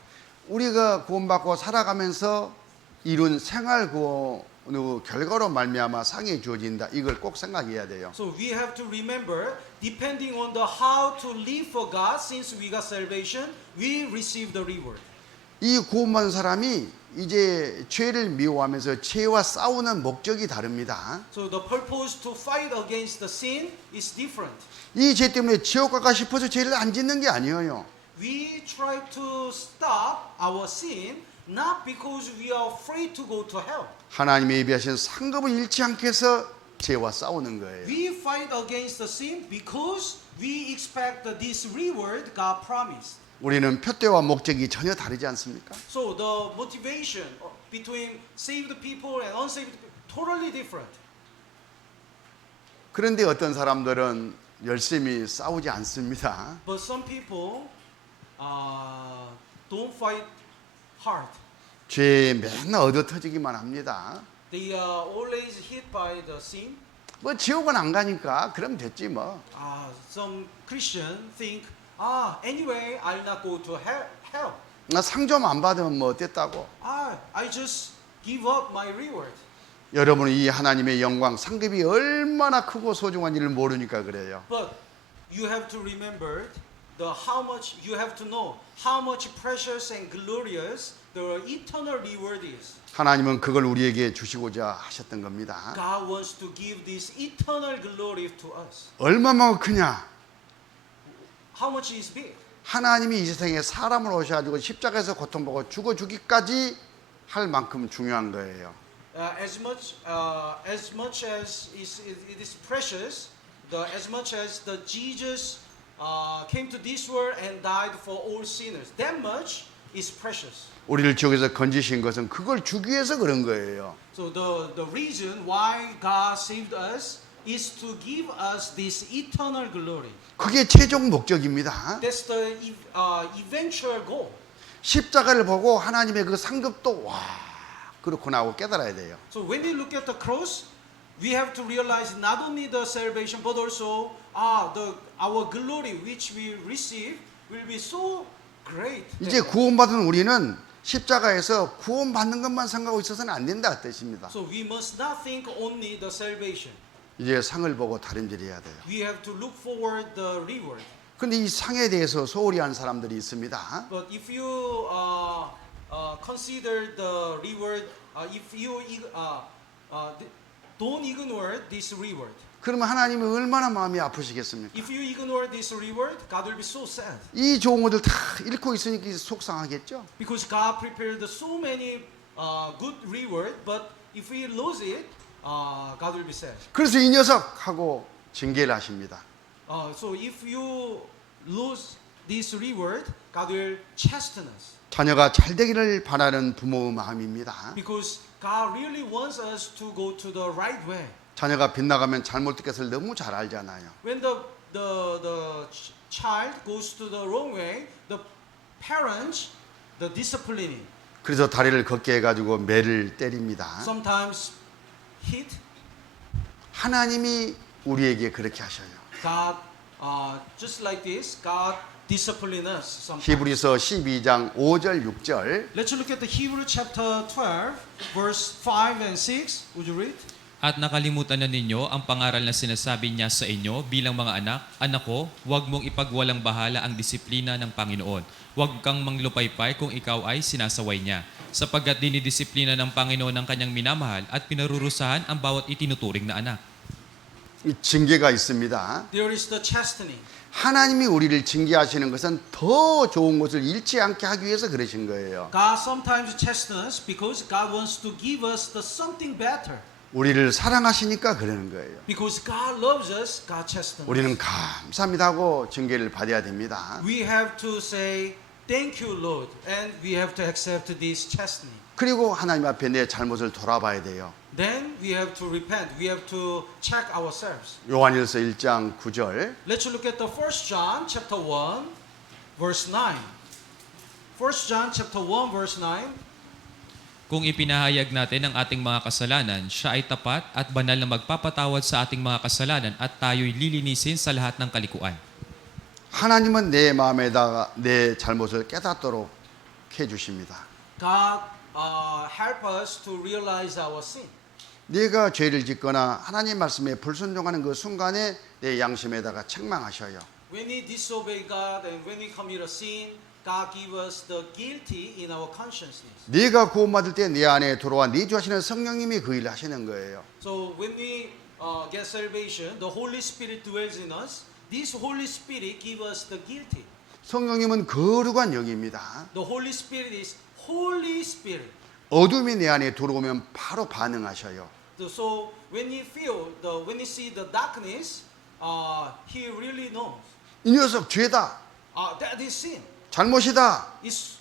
우리가 구원받고 살아가면서 이룬 생활 구원의 결과로 말미암아 상이 주어진다. 이걸 꼭 생각해야 돼요. So we have to remember, depending on the how to live for God, since we got salvation, we receive the reward. 이 구원받은 사람이 이제 죄를 미워하면서 죄와 싸우는 목적이 다릅니다. So the purpose to fight against the sin is different. 이 죄 때문에 지옥 가고 싶어서 죄를 안 짓는 게 아니에요. We try to stop our sin not because we are afraid to go to hell. 하나님의 예비하신 상급을 잃지 않게 해서 죄와 싸우는 거예요. We fight against the sin because we expect that this reward God promised. 우리는 표대와 목적이 전혀 다르지 않습니까? So the motivation between saved people and unsaved people totally different. 그런데 어떤 사람들은 열심히 싸우지 않습니다. But some people don't fight hard. 죄에 맨날 얻어터지기만 합니다. They are always hit by the sin. 뭐 지옥은 안 가니까 그럼 됐지 뭐. Some Christians think, anyway, I'll not go to hell. 나 상 좀 안 받으면 뭐 어땠다고. I just give up my reward. 여러분은 이 하나님의 영광 상급이 얼마나 크고 소중한지를 모르니까 그래요. But you have to remember how much you have to know how much precious and glorious the eternal reward is. 하나님은 그걸 우리에게 주시고자 하셨던 겁니다. God wants to give this eternal glory to us. 얼마나 크냐? How much is big? 하나님이 이 세상에 사람을 오셔가지고 십자가에서 고통받고 죽어주기까지 할 만큼 중요한 거예요. As much as it is precious, as much as the Jesus came to this world and died for all sinners, that much is precious. 우리를 지옥에서 건지신 것은 그걸 주기 위해서 그런 거예요. So the reason why God saved us is to give us this eternal glory. 그게 최종 목적입니다. That's the eventual goal. 십자가를 보고 하나님의 그 상급도 와 그렇구나 하고 깨달아야 돼요. So when we look at the cross, we have to realize not only the salvation but also our glory which we receive will be so great. 이제 구원받은 우리는 십자가에서 구원받는 것만 생각하고 있어서는 안 된다 뜻입니다. So we must not think only the salvation. 이제 상을 보고 다름질해야 돼요. We have to look forward the reward. 근데 이 상에 대해서 소홀히 하는 사람들이 있습니다. But if you consider the reward, if you don't ignore this reward, 그러면 하나님이 얼마나 마음이 아프시겠습니까? if you ignore this reward, God will be so sad 이 좋은 것들 다 잃고 있으니까 속상하겠죠. because God prepared so many good reward. But if we lose it, God will be sad. 그래서 이 녀석하고 징계를 하십니다. So if you lose this reward, God will chasten us 자녀가 잘 되기를 바라는 부모의 마음입니다. because God really wants us to go to the right way. 자녀가 빗나가면 잘못된 것을 너무 잘 알잖아요. When the child goes to the wrong way, the parents, the disciplining, 그래서 다리를 걷게 해가지고 매를 때립니다. sometimes hit. 하나님이 우리에게 그렇게 하셔요. God, just like this, God discipline us sometimes. 히브리서 12장 5절 6절 Let's look at the Hebrew chapter 12, verse 5 and 6. Would you read? At nakalimutan na ninyo ang pangaral na sinasabi niya sa inyo bilang mga anak, anak ko, huwag mong ipagwalang bahala ang disiplina ng Panginoon. Huwag kang manglupaypay kung ikaw ay sinasaway niya. Sapagkat dinidisiplina ng Panginoon ang kanyang minamahal at pinarurusahan ang bawat itinuturing na anak. 이 징계가 있습니다. There is the chastening. 하나님이 우리를 징계하시는 것은 더 좋은 것을 잃지 않게 하기 위해서 그러신 거예요. God sometimes chastens us because God wants to give us the something better. 우리를 사랑하시니까 그러는 거예요. Because God loves us, God chastens us. 우리는 감사합니다 하고 징계를 받아야 됩니다. We have to say, thank you, Lord, and we have to accept this chastening. 그리고 하나님 앞에 내 잘못을 돌아봐야 돼요. Then we have to repent. We have to check ourselves. 요한일서 1장 9절 Let's look at the 1 John chapter 1, verse 9. 1 John chapter 1, verse 9. Kung ipinahayag natin ang ating mga kasalanan, siya ay tapat at banal na magpapatawad sa ating mga kasalanan at tayo'y lilinisin sa lahat ng kalikuan. 하나님은 내 마음에다가 내 잘못을 깨닫도록 해주십니다. God help us to realize our sin. 네가 죄를 짓거나 하나님 말씀에 불순종하는 그 순간에 내 양심에다가 책망하셔요. When we disobey God and when we commit a sin, God gives us the guilty in our consciousness. 네가 구원받을 때 내 안에 들어와 내주하시는 성령님이 그 일을 하시는 거예요. So when we get salvation, the Holy Spirit dwells in us. This Holy Spirit gives us the guilty. 성령님은 거룩한 영입니다. The Holy Spirit is Holy Spirit. 어둠이 내 안에 들어오면 바로 반응하셔요. So when we when we see the darkness, He really knows. 이 녀석 죄다. That is sin. 잘못이다. It's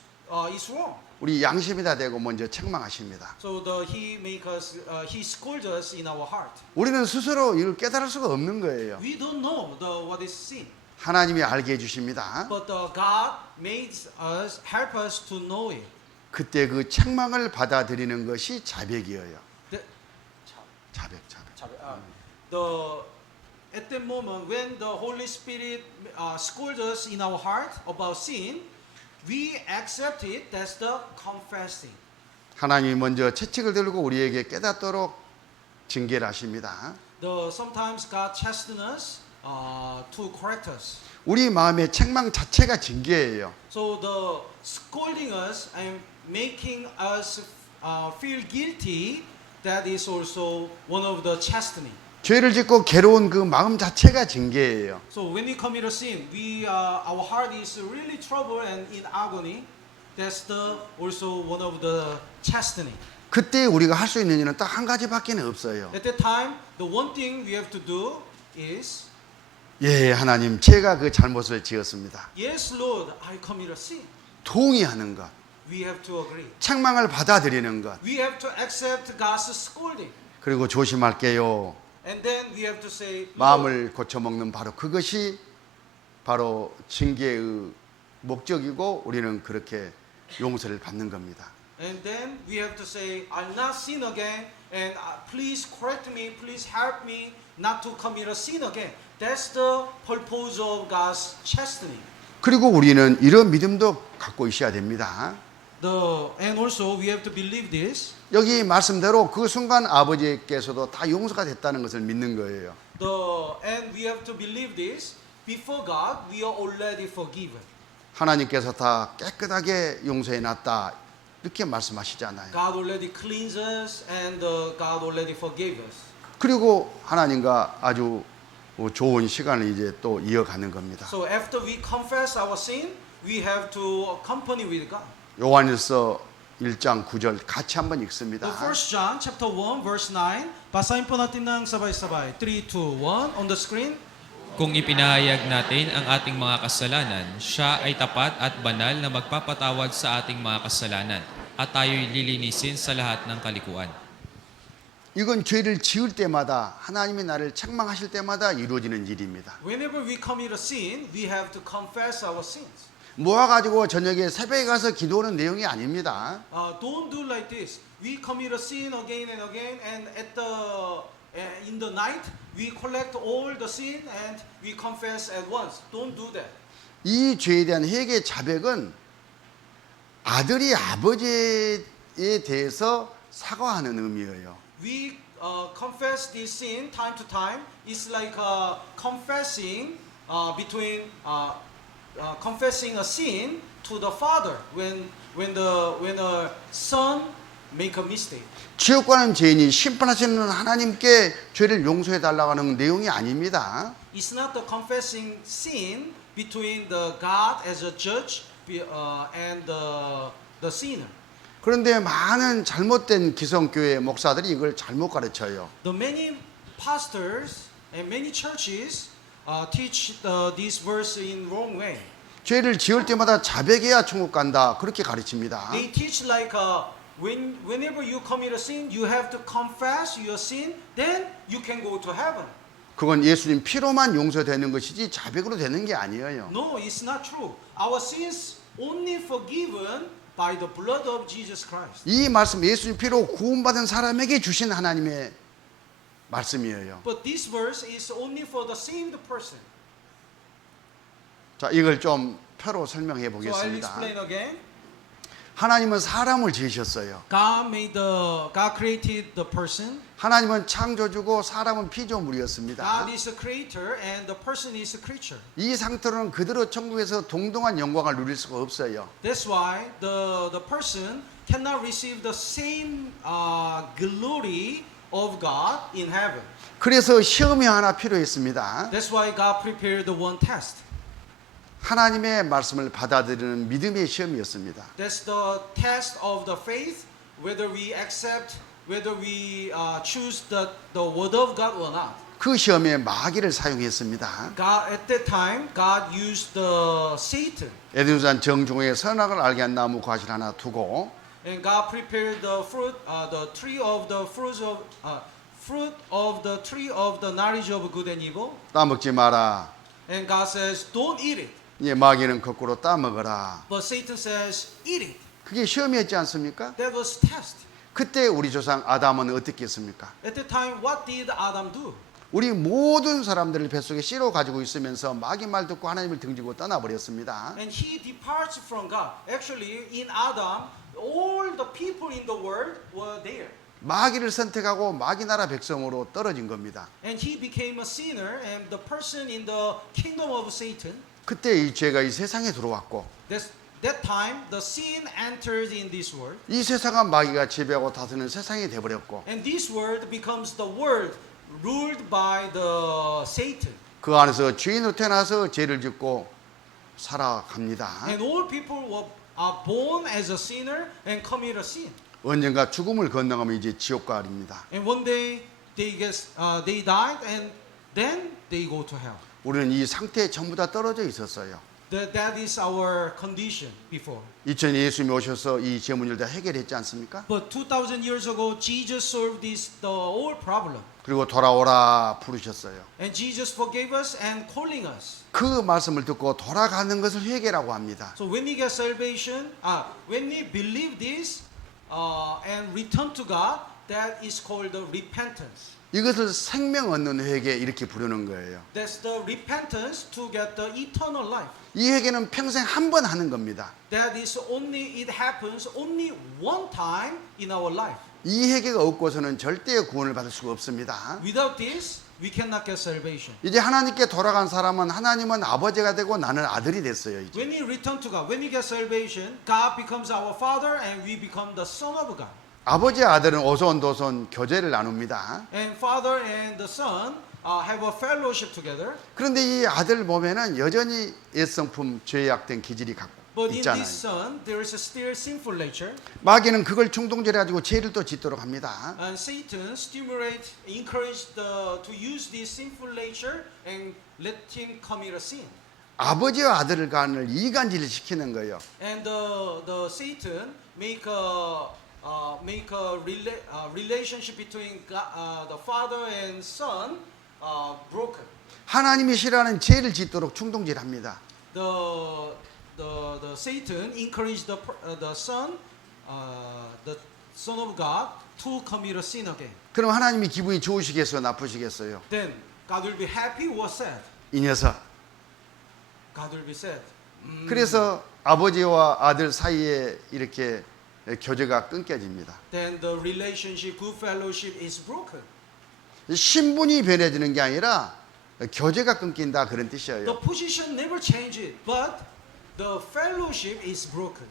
wrong. 우리 양심이다 대고 먼저 책망하십니다. So He make us, He scolds us in our heart. 우리는 스스로 이걸 깨달을 수가 없는 거예요. We don't know what is sin, 하나님이 알게 해주십니다. but God makes us, help us to know it. 그때 그 책망을 받아들이는 것이 자백이에요. The, 자백. At that moment when the Holy Spirit scolds us in our heart about sin, we accept it. That's the confessing. 하나님이 먼저 채찍을 들고 우리에게 깨닫도록 징계를 하십니다. Sometimes God chastens us to correct us. 우리 마음의 책망 자체가 징계예요. So the scolding us and making us feel guilty, that is also one of the chastening. 죄를 짓고 괴로운 그 마음 자체가 징계예요. So when we commit a sin, our heart is really troubled and in agony. That's also one of the chastening. 그때 우리가 할 수 있는 일은 딱 한 가지밖에 없어요. At that time, the one thing we have to do is, 예, 하나님, 제가 그 잘못을 지었습니다. yes, Lord, I commit a sin. 동의하는 것, We have to agree. 책망을 받아들이는 것, We have to accept God's scolding. 그리고 조심할게요. And then we have to say, Lord, 마음을 고쳐먹는 바로 그것이 바로 징계의 목적이고 우리는 그렇게 용서를 받는 겁니다. and then we have to say, I'll not sin again, and please correct me, please help me not to commit a sin again. That's the purpose of God's chastening. 그리고 우리는 이런 믿음도 갖고 있어야 됩니다. And also we have to believe this. 여기 말씀대로 그 순간 아버지께서도 다 용서가 됐다는 것을 믿는 거예요. And we have to believe this. Before God, we are already forgiven. 하나님께서 다 깨끗하게 용서해 놨다 이렇게 말씀하시잖아요. God already cleansed us, and God already forgave us. 그리고 하나님과 아주 좋은 시간을 이제 또 이어가는 겁니다. So after we confess our sin, we have to accompany with God. 요한일서 1장 9절 같이 한번 읽습니다. The First John chapter 1 verse 9. Basahin po natin ng sabay-sabay. 3, 2, 1 on the screen. Kung ipinahayag natin ang ating mga kasalanan, siya ay tapat at banal na magpapatawad sa ating mga kasalanan at tayo'y lilinisin sa lahat ng kalikuan. 이건 죄를 지을 때마다 하나님이 나를 책망하실 때마다 이루어지는 일입니다. Whenever we commit a sin, we have to confess our sins. 모아가지고 저녁에 새벽에 가서 기도하는 내용이 아닙니다. Don't do like this. We commit a sin again and again, and in the night we collect all the sin and we confess at once. Don't do that. 이 죄에 대한 회개 자백은 아들이 아버지에 대해서 사과하는 의미예요. We confess this sin time to time. It's like confessing confessing a sin to the father when a son make a mistake. 지옥 가는 죄인이 심판하시는 하나님께 죄를 용서해 달라고 하는 내용이 아닙니다. It's not the confessing sin between the God as a judge and the sinner. 그런데 많은 잘못된 기성교회 목사들이 이걸 잘못 가르쳐요. The many pastors and many churches teach this verse in wrong way. 죄를 지을 때마다 자백해야 천국 간다 그렇게 가르칩니다. They teach like whenever you commit a sin, you have to confess your sin, then you can go to heaven. 그건 예수님 피로만 용서되는 것이지 자백으로 되는 게 아니에요. No, it's not true. Our sins only forgiven by the blood of Jesus Christ. 이 말씀 예수님 피로 구원받은 사람에게 주신 하나님의 말씀이에요. But this verse is only for the saved person. 자, 이걸 좀 표로 설명해 So I'll 보겠습니다. explain again. 하나님은 사람을 지으셨어요. God created the person. 하나님은 창조주고 사람은 피조물이었습니다. God is a creator and the person is a creature. 이 상태로는 그대로 천국에서 동등한 영광을 누릴 수가 없어요. That's why the person cannot receive the same glory of God in heaven. 그래서 시험이 하나 필요했습니다. That's why God prepared the one test. 하나님의 말씀을 받아들이는 믿음의 시험이었습니다. That's the test of the faith, whether we accept, whether we choose the word of God or not. 그 시험에 마귀를 사용했습니다. God at that time, God used the Satan, 에덴산 정중에 선악을 알게 한 나무 과실 하나 두고 and God prepared the fruit, the tree of the fruit of the tree of the knowledge of good and evil. 따먹지 마라. And God says, don't eat it. 예, 마귀는 거꾸로 따먹어라. But Satan says, eat it. 그게 시험이었지 않습니까? That was test. 그때 우리 조상 아담은 어떻게 했습니까? At the time, what did Adam do? 우리 모든 사람들을 뱃속에 씨로 가지고 있으면서 마귀 말 듣고 하나님을 등지고 떠나버렸습니다. And he departs from God. Actually, in Adam, all the people in the world were there. 마귀를 선택하고 마귀 나라 백성으로 떨어진 겁니다. And he became a sinner and the person in the kingdom of Satan. 그때 이 죄가 이 세상에 들어왔고 That time, the sin entered in this world. 이 세상은 마귀가 지배하고 다스리는 세상이 돼버렸고 And this world becomes the world ruled by the Satan. 그 안에서 죄인으로 태어나서 죄를 짓고 살아갑니다. And all people are born as a sinner and commit a sin. 언젠가 죽음을 건너가면 이제 지옥가입니다. And one day they died and then they go to hell. 우리는 이 상태에 전부 다 떨어져 있었어요. That is our condition before. 2000년 예수님이 오셔서 이 죄 문제를 다 해결했지 않습니까? But 2,000 years ago, Jesus solved the whole problem. 그리고 돌아오라 부르셨어요. And Jesus forgave us and calling us. 그 말씀을 듣고 돌아가는 것을 회개라고 합니다. So when we get salvation, when we believe this and return to God, that is called the repentance. 이것을 생명 얻는 회개 이렇게 부르는 거예요. That's the repentance to get the eternal life. 이 회개는 평생 한 번 하는 겁니다. That is only, it happens only one time in our life. 이 회개가 없고서는 절대 구원을 받을 수가 없습니다. Without this, we cannot get salvation. 이제 하나님께 돌아간 사람은 하나님은 아버지가 되고 나는 아들이 됐어요. 이제. When we return to God, when we get salvation, God becomes our Father and we become the Son of God. 아버지 아들은 오손도손 교제를 나눕니다. And Father and the Son have a fellowship together. 그런데 이 아들 몸에는 여전히 옛성품 죄악된 기질이 갖고 But in 있잖아요. this Son, there is a still sinful nature. 마귀는 그걸 충동질해 가지고 죄를 또 짓도록 합니다. And Satan encourage to use this sinful nature and let him commit a sin. 아버지와 아들을 간을 이간질을 시키는 거예요. And the Satan make a relationship between God, the Father and Son broken. 하나님이 싫어하는 죄를 짓도록 충동질합니다. The Satan encouraged the Son of God to commit a sin again. 그럼 하나님이 기분이 좋으시겠어요, 나쁘시겠어요? Then God will be happy or sad? 이 녀석. God will be sad. 그래서 아버지와 아들 사이에 이렇게 교제가 끊겨집니다. Then the relationship, good fellowship is broken. 신분이 변해지는 게 아니라 교제가 끊긴다 그런 The 뜻이에요. position never changes, but the fellowship is broken.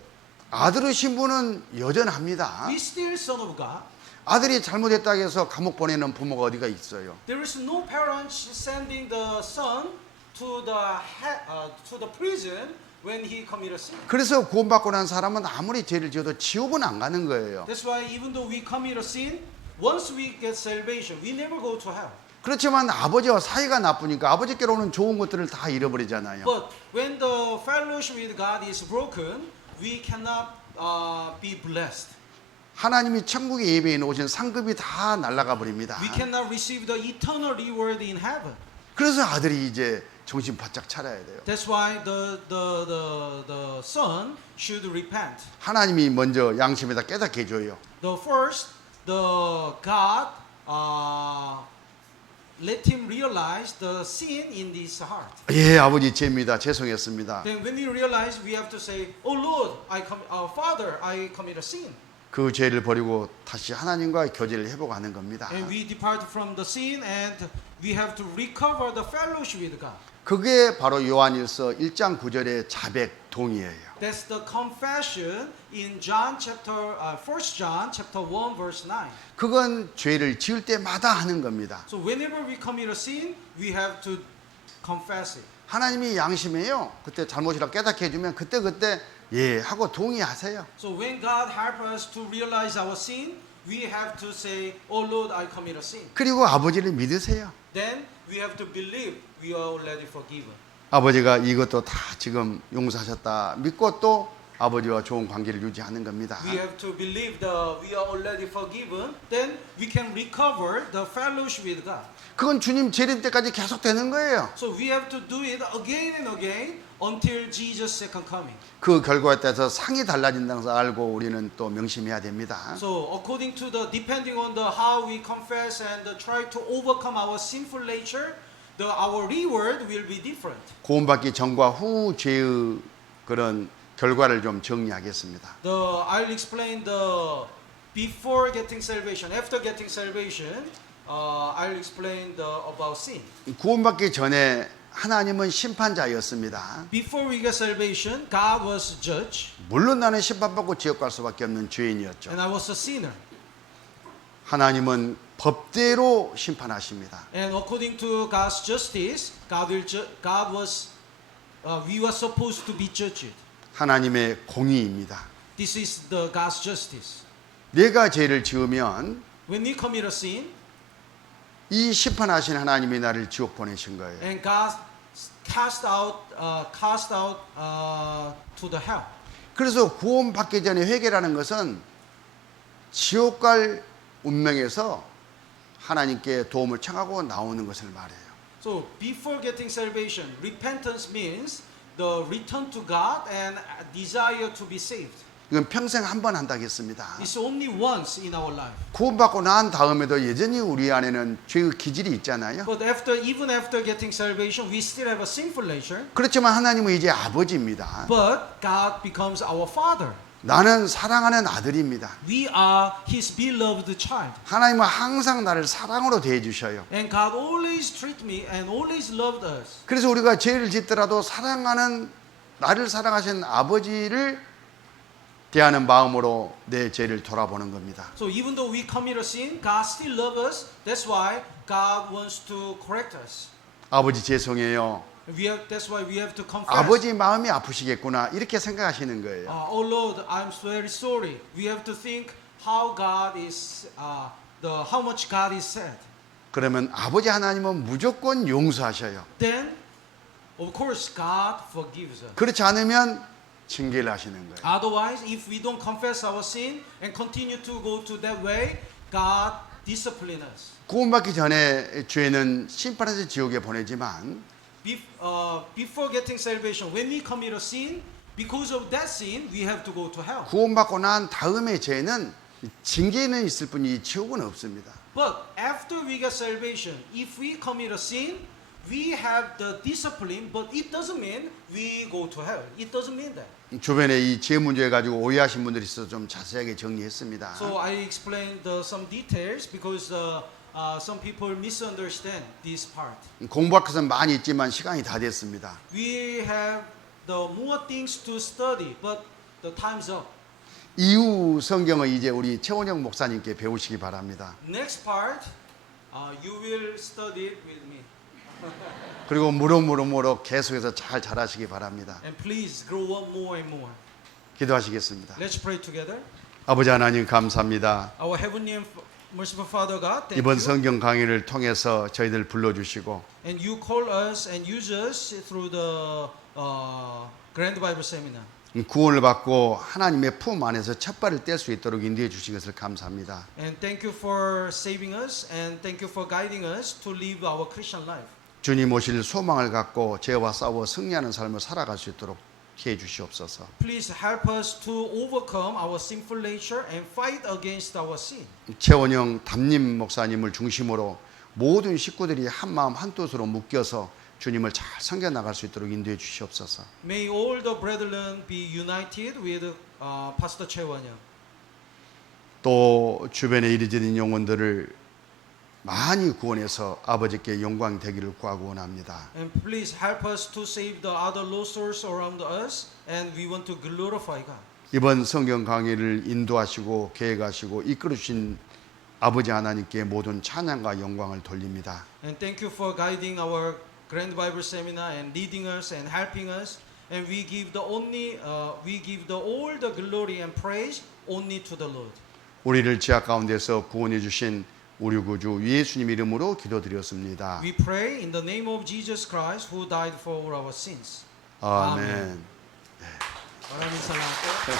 아들의 신분은 여전합니다. We still son of God. 아들이 잘못했다고 해서 감옥 보내는 부모가 어디가 있어요. There is no parents sending the son to the prison when he committed a sin. 그래서 구원받고 난 사람은 아무리 죄를 지어도 지옥은 안 가는 거예요. That's why even though we commit a sin, once we get salvation, we never go to hell. 그렇지만 아버지와 사이가 나쁘니까 아버지께로 오는 좋은 것들을 다 잃어버리잖아요. But when the fellowship with God is broken, we cannot be blessed. 하나님이 천국에 예배해 놓으신 상급이 다 날아가 버립니다. We cannot receive the eternal reward in heaven. 그래서 아들이 이제 정신 바짝 차려야 돼요. That's why the son should repent. 하나님이 먼저 양심에다 깨닫게 해줘요. The first, the God let him realize the sin in his heart. 예, 아버지 죄입니다. 죄송했습니다. Then when we realize, we have to say, "Oh Lord, Father, I commit a sin." 그 죄를 버리고 다시 하나님과 교제를 회복하는 겁니다. And we depart from the sin, and we have to recover the fellowship with God. 그게 바로 요한일서 1장 9절의 자백 동의예요. That's the confession in John chapter 1 John chapter 1 verse 9. 그건 죄를 지을 때마다 하는 겁니다. So whenever we commit a sin, we have to confess it. 하나님이 양심이에요. 그때 잘못이라 깨닫게 해주면 그때 예 하고 동의하세요. So when God help us to realize our sin, we have to say, "Oh Lord, I commit a sin." 그리고 아버지를 믿으세요. Then we have to believe we are already forgiven. 아버지가 이것도 다 지금 용서하셨다 믿고 또 아버지와 좋은 관계를 유지하는 겁니다. We have to believe we are already forgiven. Then we can recover the fellowship with God. 그건 주님 재림 때까지 계속 되는 거예요. So we have to do it again and again until Jesus' second coming. 그 결과에 따라서 상이 달라진다는 것을 알고 우리는 또 명심해야 됩니다. So according to depending on how we confess and try to overcome our sinful nature, our reward will be different. 구원받기 전과 후 죄의 그런 결과를 좀 정리하겠습니다. I'll explain the before getting salvation, after getting salvation. I'll explain about sin. 구원받기 전에 하나님은 심판자였습니다. Before we get salvation, God was judge, 물론 나는 심판받고 지옥 갈 수밖에 없는 죄인이었죠. and I was a sinner. 하나님은 법대로 심판하십니다. And according to God's justice, we were supposed to be judged. 하나님의 공의입니다. This is the God's justice. 내가 죄를 지으면 When we commit a sin, 이 심판하신 하나님이 나를 지옥 보내신 거예요. and God cast out to the hell. 그래서 구원받기 전에 회개라는 것은 지옥 갈 운명에서 하나님께 도움을 청하고 나오는 것을 말해요. So before getting salvation, repentance means the return to God and desire to be saved. 이건 평생 한 번 한다겠습니다. It's only once in our life. 구원받고 난 다음에도 여전히 우리 안에는 죄의 기질이 있잖아요. But even after getting salvation, we still have a sinful nature. 그렇지만 하나님은 이제 아버지입니다. But God becomes our Father. 나는 사랑하는 아들입니다. We are His beloved child. 하나님은 항상 나를 사랑으로 대해주셔요. And God always treat me and always loved us. 그래서 우리가 죄를 짓더라도 사랑하는 나를 사랑하신 아버지를 대하는 마음으로 내 죄를 돌아보는 겁니다. So even though we commit a sin, God still loves us. That's why God wants to correct us. 아버지 죄송해요. That's why we have to confess. 아버지 마음이 아프시겠구나 이렇게 생각하시는 거예요. Oh Lord, I'm very sorry. We have to think how God is, how much God is sad. 그러면 아버지 하나님은 무조건 용서하셔요. Then, of course, God forgives us. 그렇지 않으면 징계를 하시는 거예요. Otherwise, if we don't confess our sin and continue to go to that way, God disciplines us. 구원받기 전에 죄는 심판해서 지옥에 보내지만 Before getting salvation, when we commit a sin, because of that sin, we have to go to hell. 구원받고 난 다음의 죄는 징계는 있을 뿐이지 지옥은 없습니다. But after we get salvation, if we commit a sin, we have the discipline, but it doesn't mean we go to hell. It doesn't mean that. 주변에 이 죄 문제 가지고 오해하신 분들이 있어서 좀 자세하게 정리했습니다. So I explained some details because some people misunderstand this part. 공부할 것은 많이 있지만 시간이 다 됐습니다. We have the more things to study, but the time's up. 이후 성경을 이제 우리 최원영 목사님께 배우시기 바랍니다. Next part, you will study it with me. 그리고 무럭무럭 계속해서 잘 자라시기 바랍니다. And please grow up more and more. 기도하시겠습니다. Let's pray together. 아버지 하나님 감사합니다. Our heavenly and merciful Father God, thank 이번 you. 성경 강의를 통해서 저희들 불러주시고 And you call us and use us through the Grand Bible Seminar. 구원을 받고 하나님의 품 안에서 첫 발을 뗄 수 있도록 인도해 주신 것을 감사합니다. And thank you for saving us and thank you for guiding us to live our Christian life. 주님 오실 소망을 갖고 죄와 싸워 승리하는 삶을 살아갈 수 있도록 해 주시옵소서. Please help us to overcome our sinful nature and fight against our sin. 최원영 담임 목사님을 중심으로 모든 식구들이 한 마음 한 뜻으로 묶여서 주님을 잘 섬겨 나갈 수 있도록 인도해 주시옵소서. May all the brethren be united with Pastor Choi Won-young. 또 주변에 이리저리 영혼들을 많이 구원해서 아버지께 영광 되기를 구하고 원합니다. And please help us to save the other lost souls around us, and we want to glorify God. 이번 성경 강의를 인도하시고 계획하시고 이끌어 주신 아버지 하나님께 모든 찬양과 영광을 돌립니다. And thank you for guiding our Grand Bible Seminar and leading us and helping us. And we give all the glory and praise only to the Lord. 우리를 지하 가운데서 구원해 주신 우리 구주 예수님 이름으로 기도드렸습니다. We pray in the name of Jesus Christ who died for all our sins. 아멘. Maraming salamat po.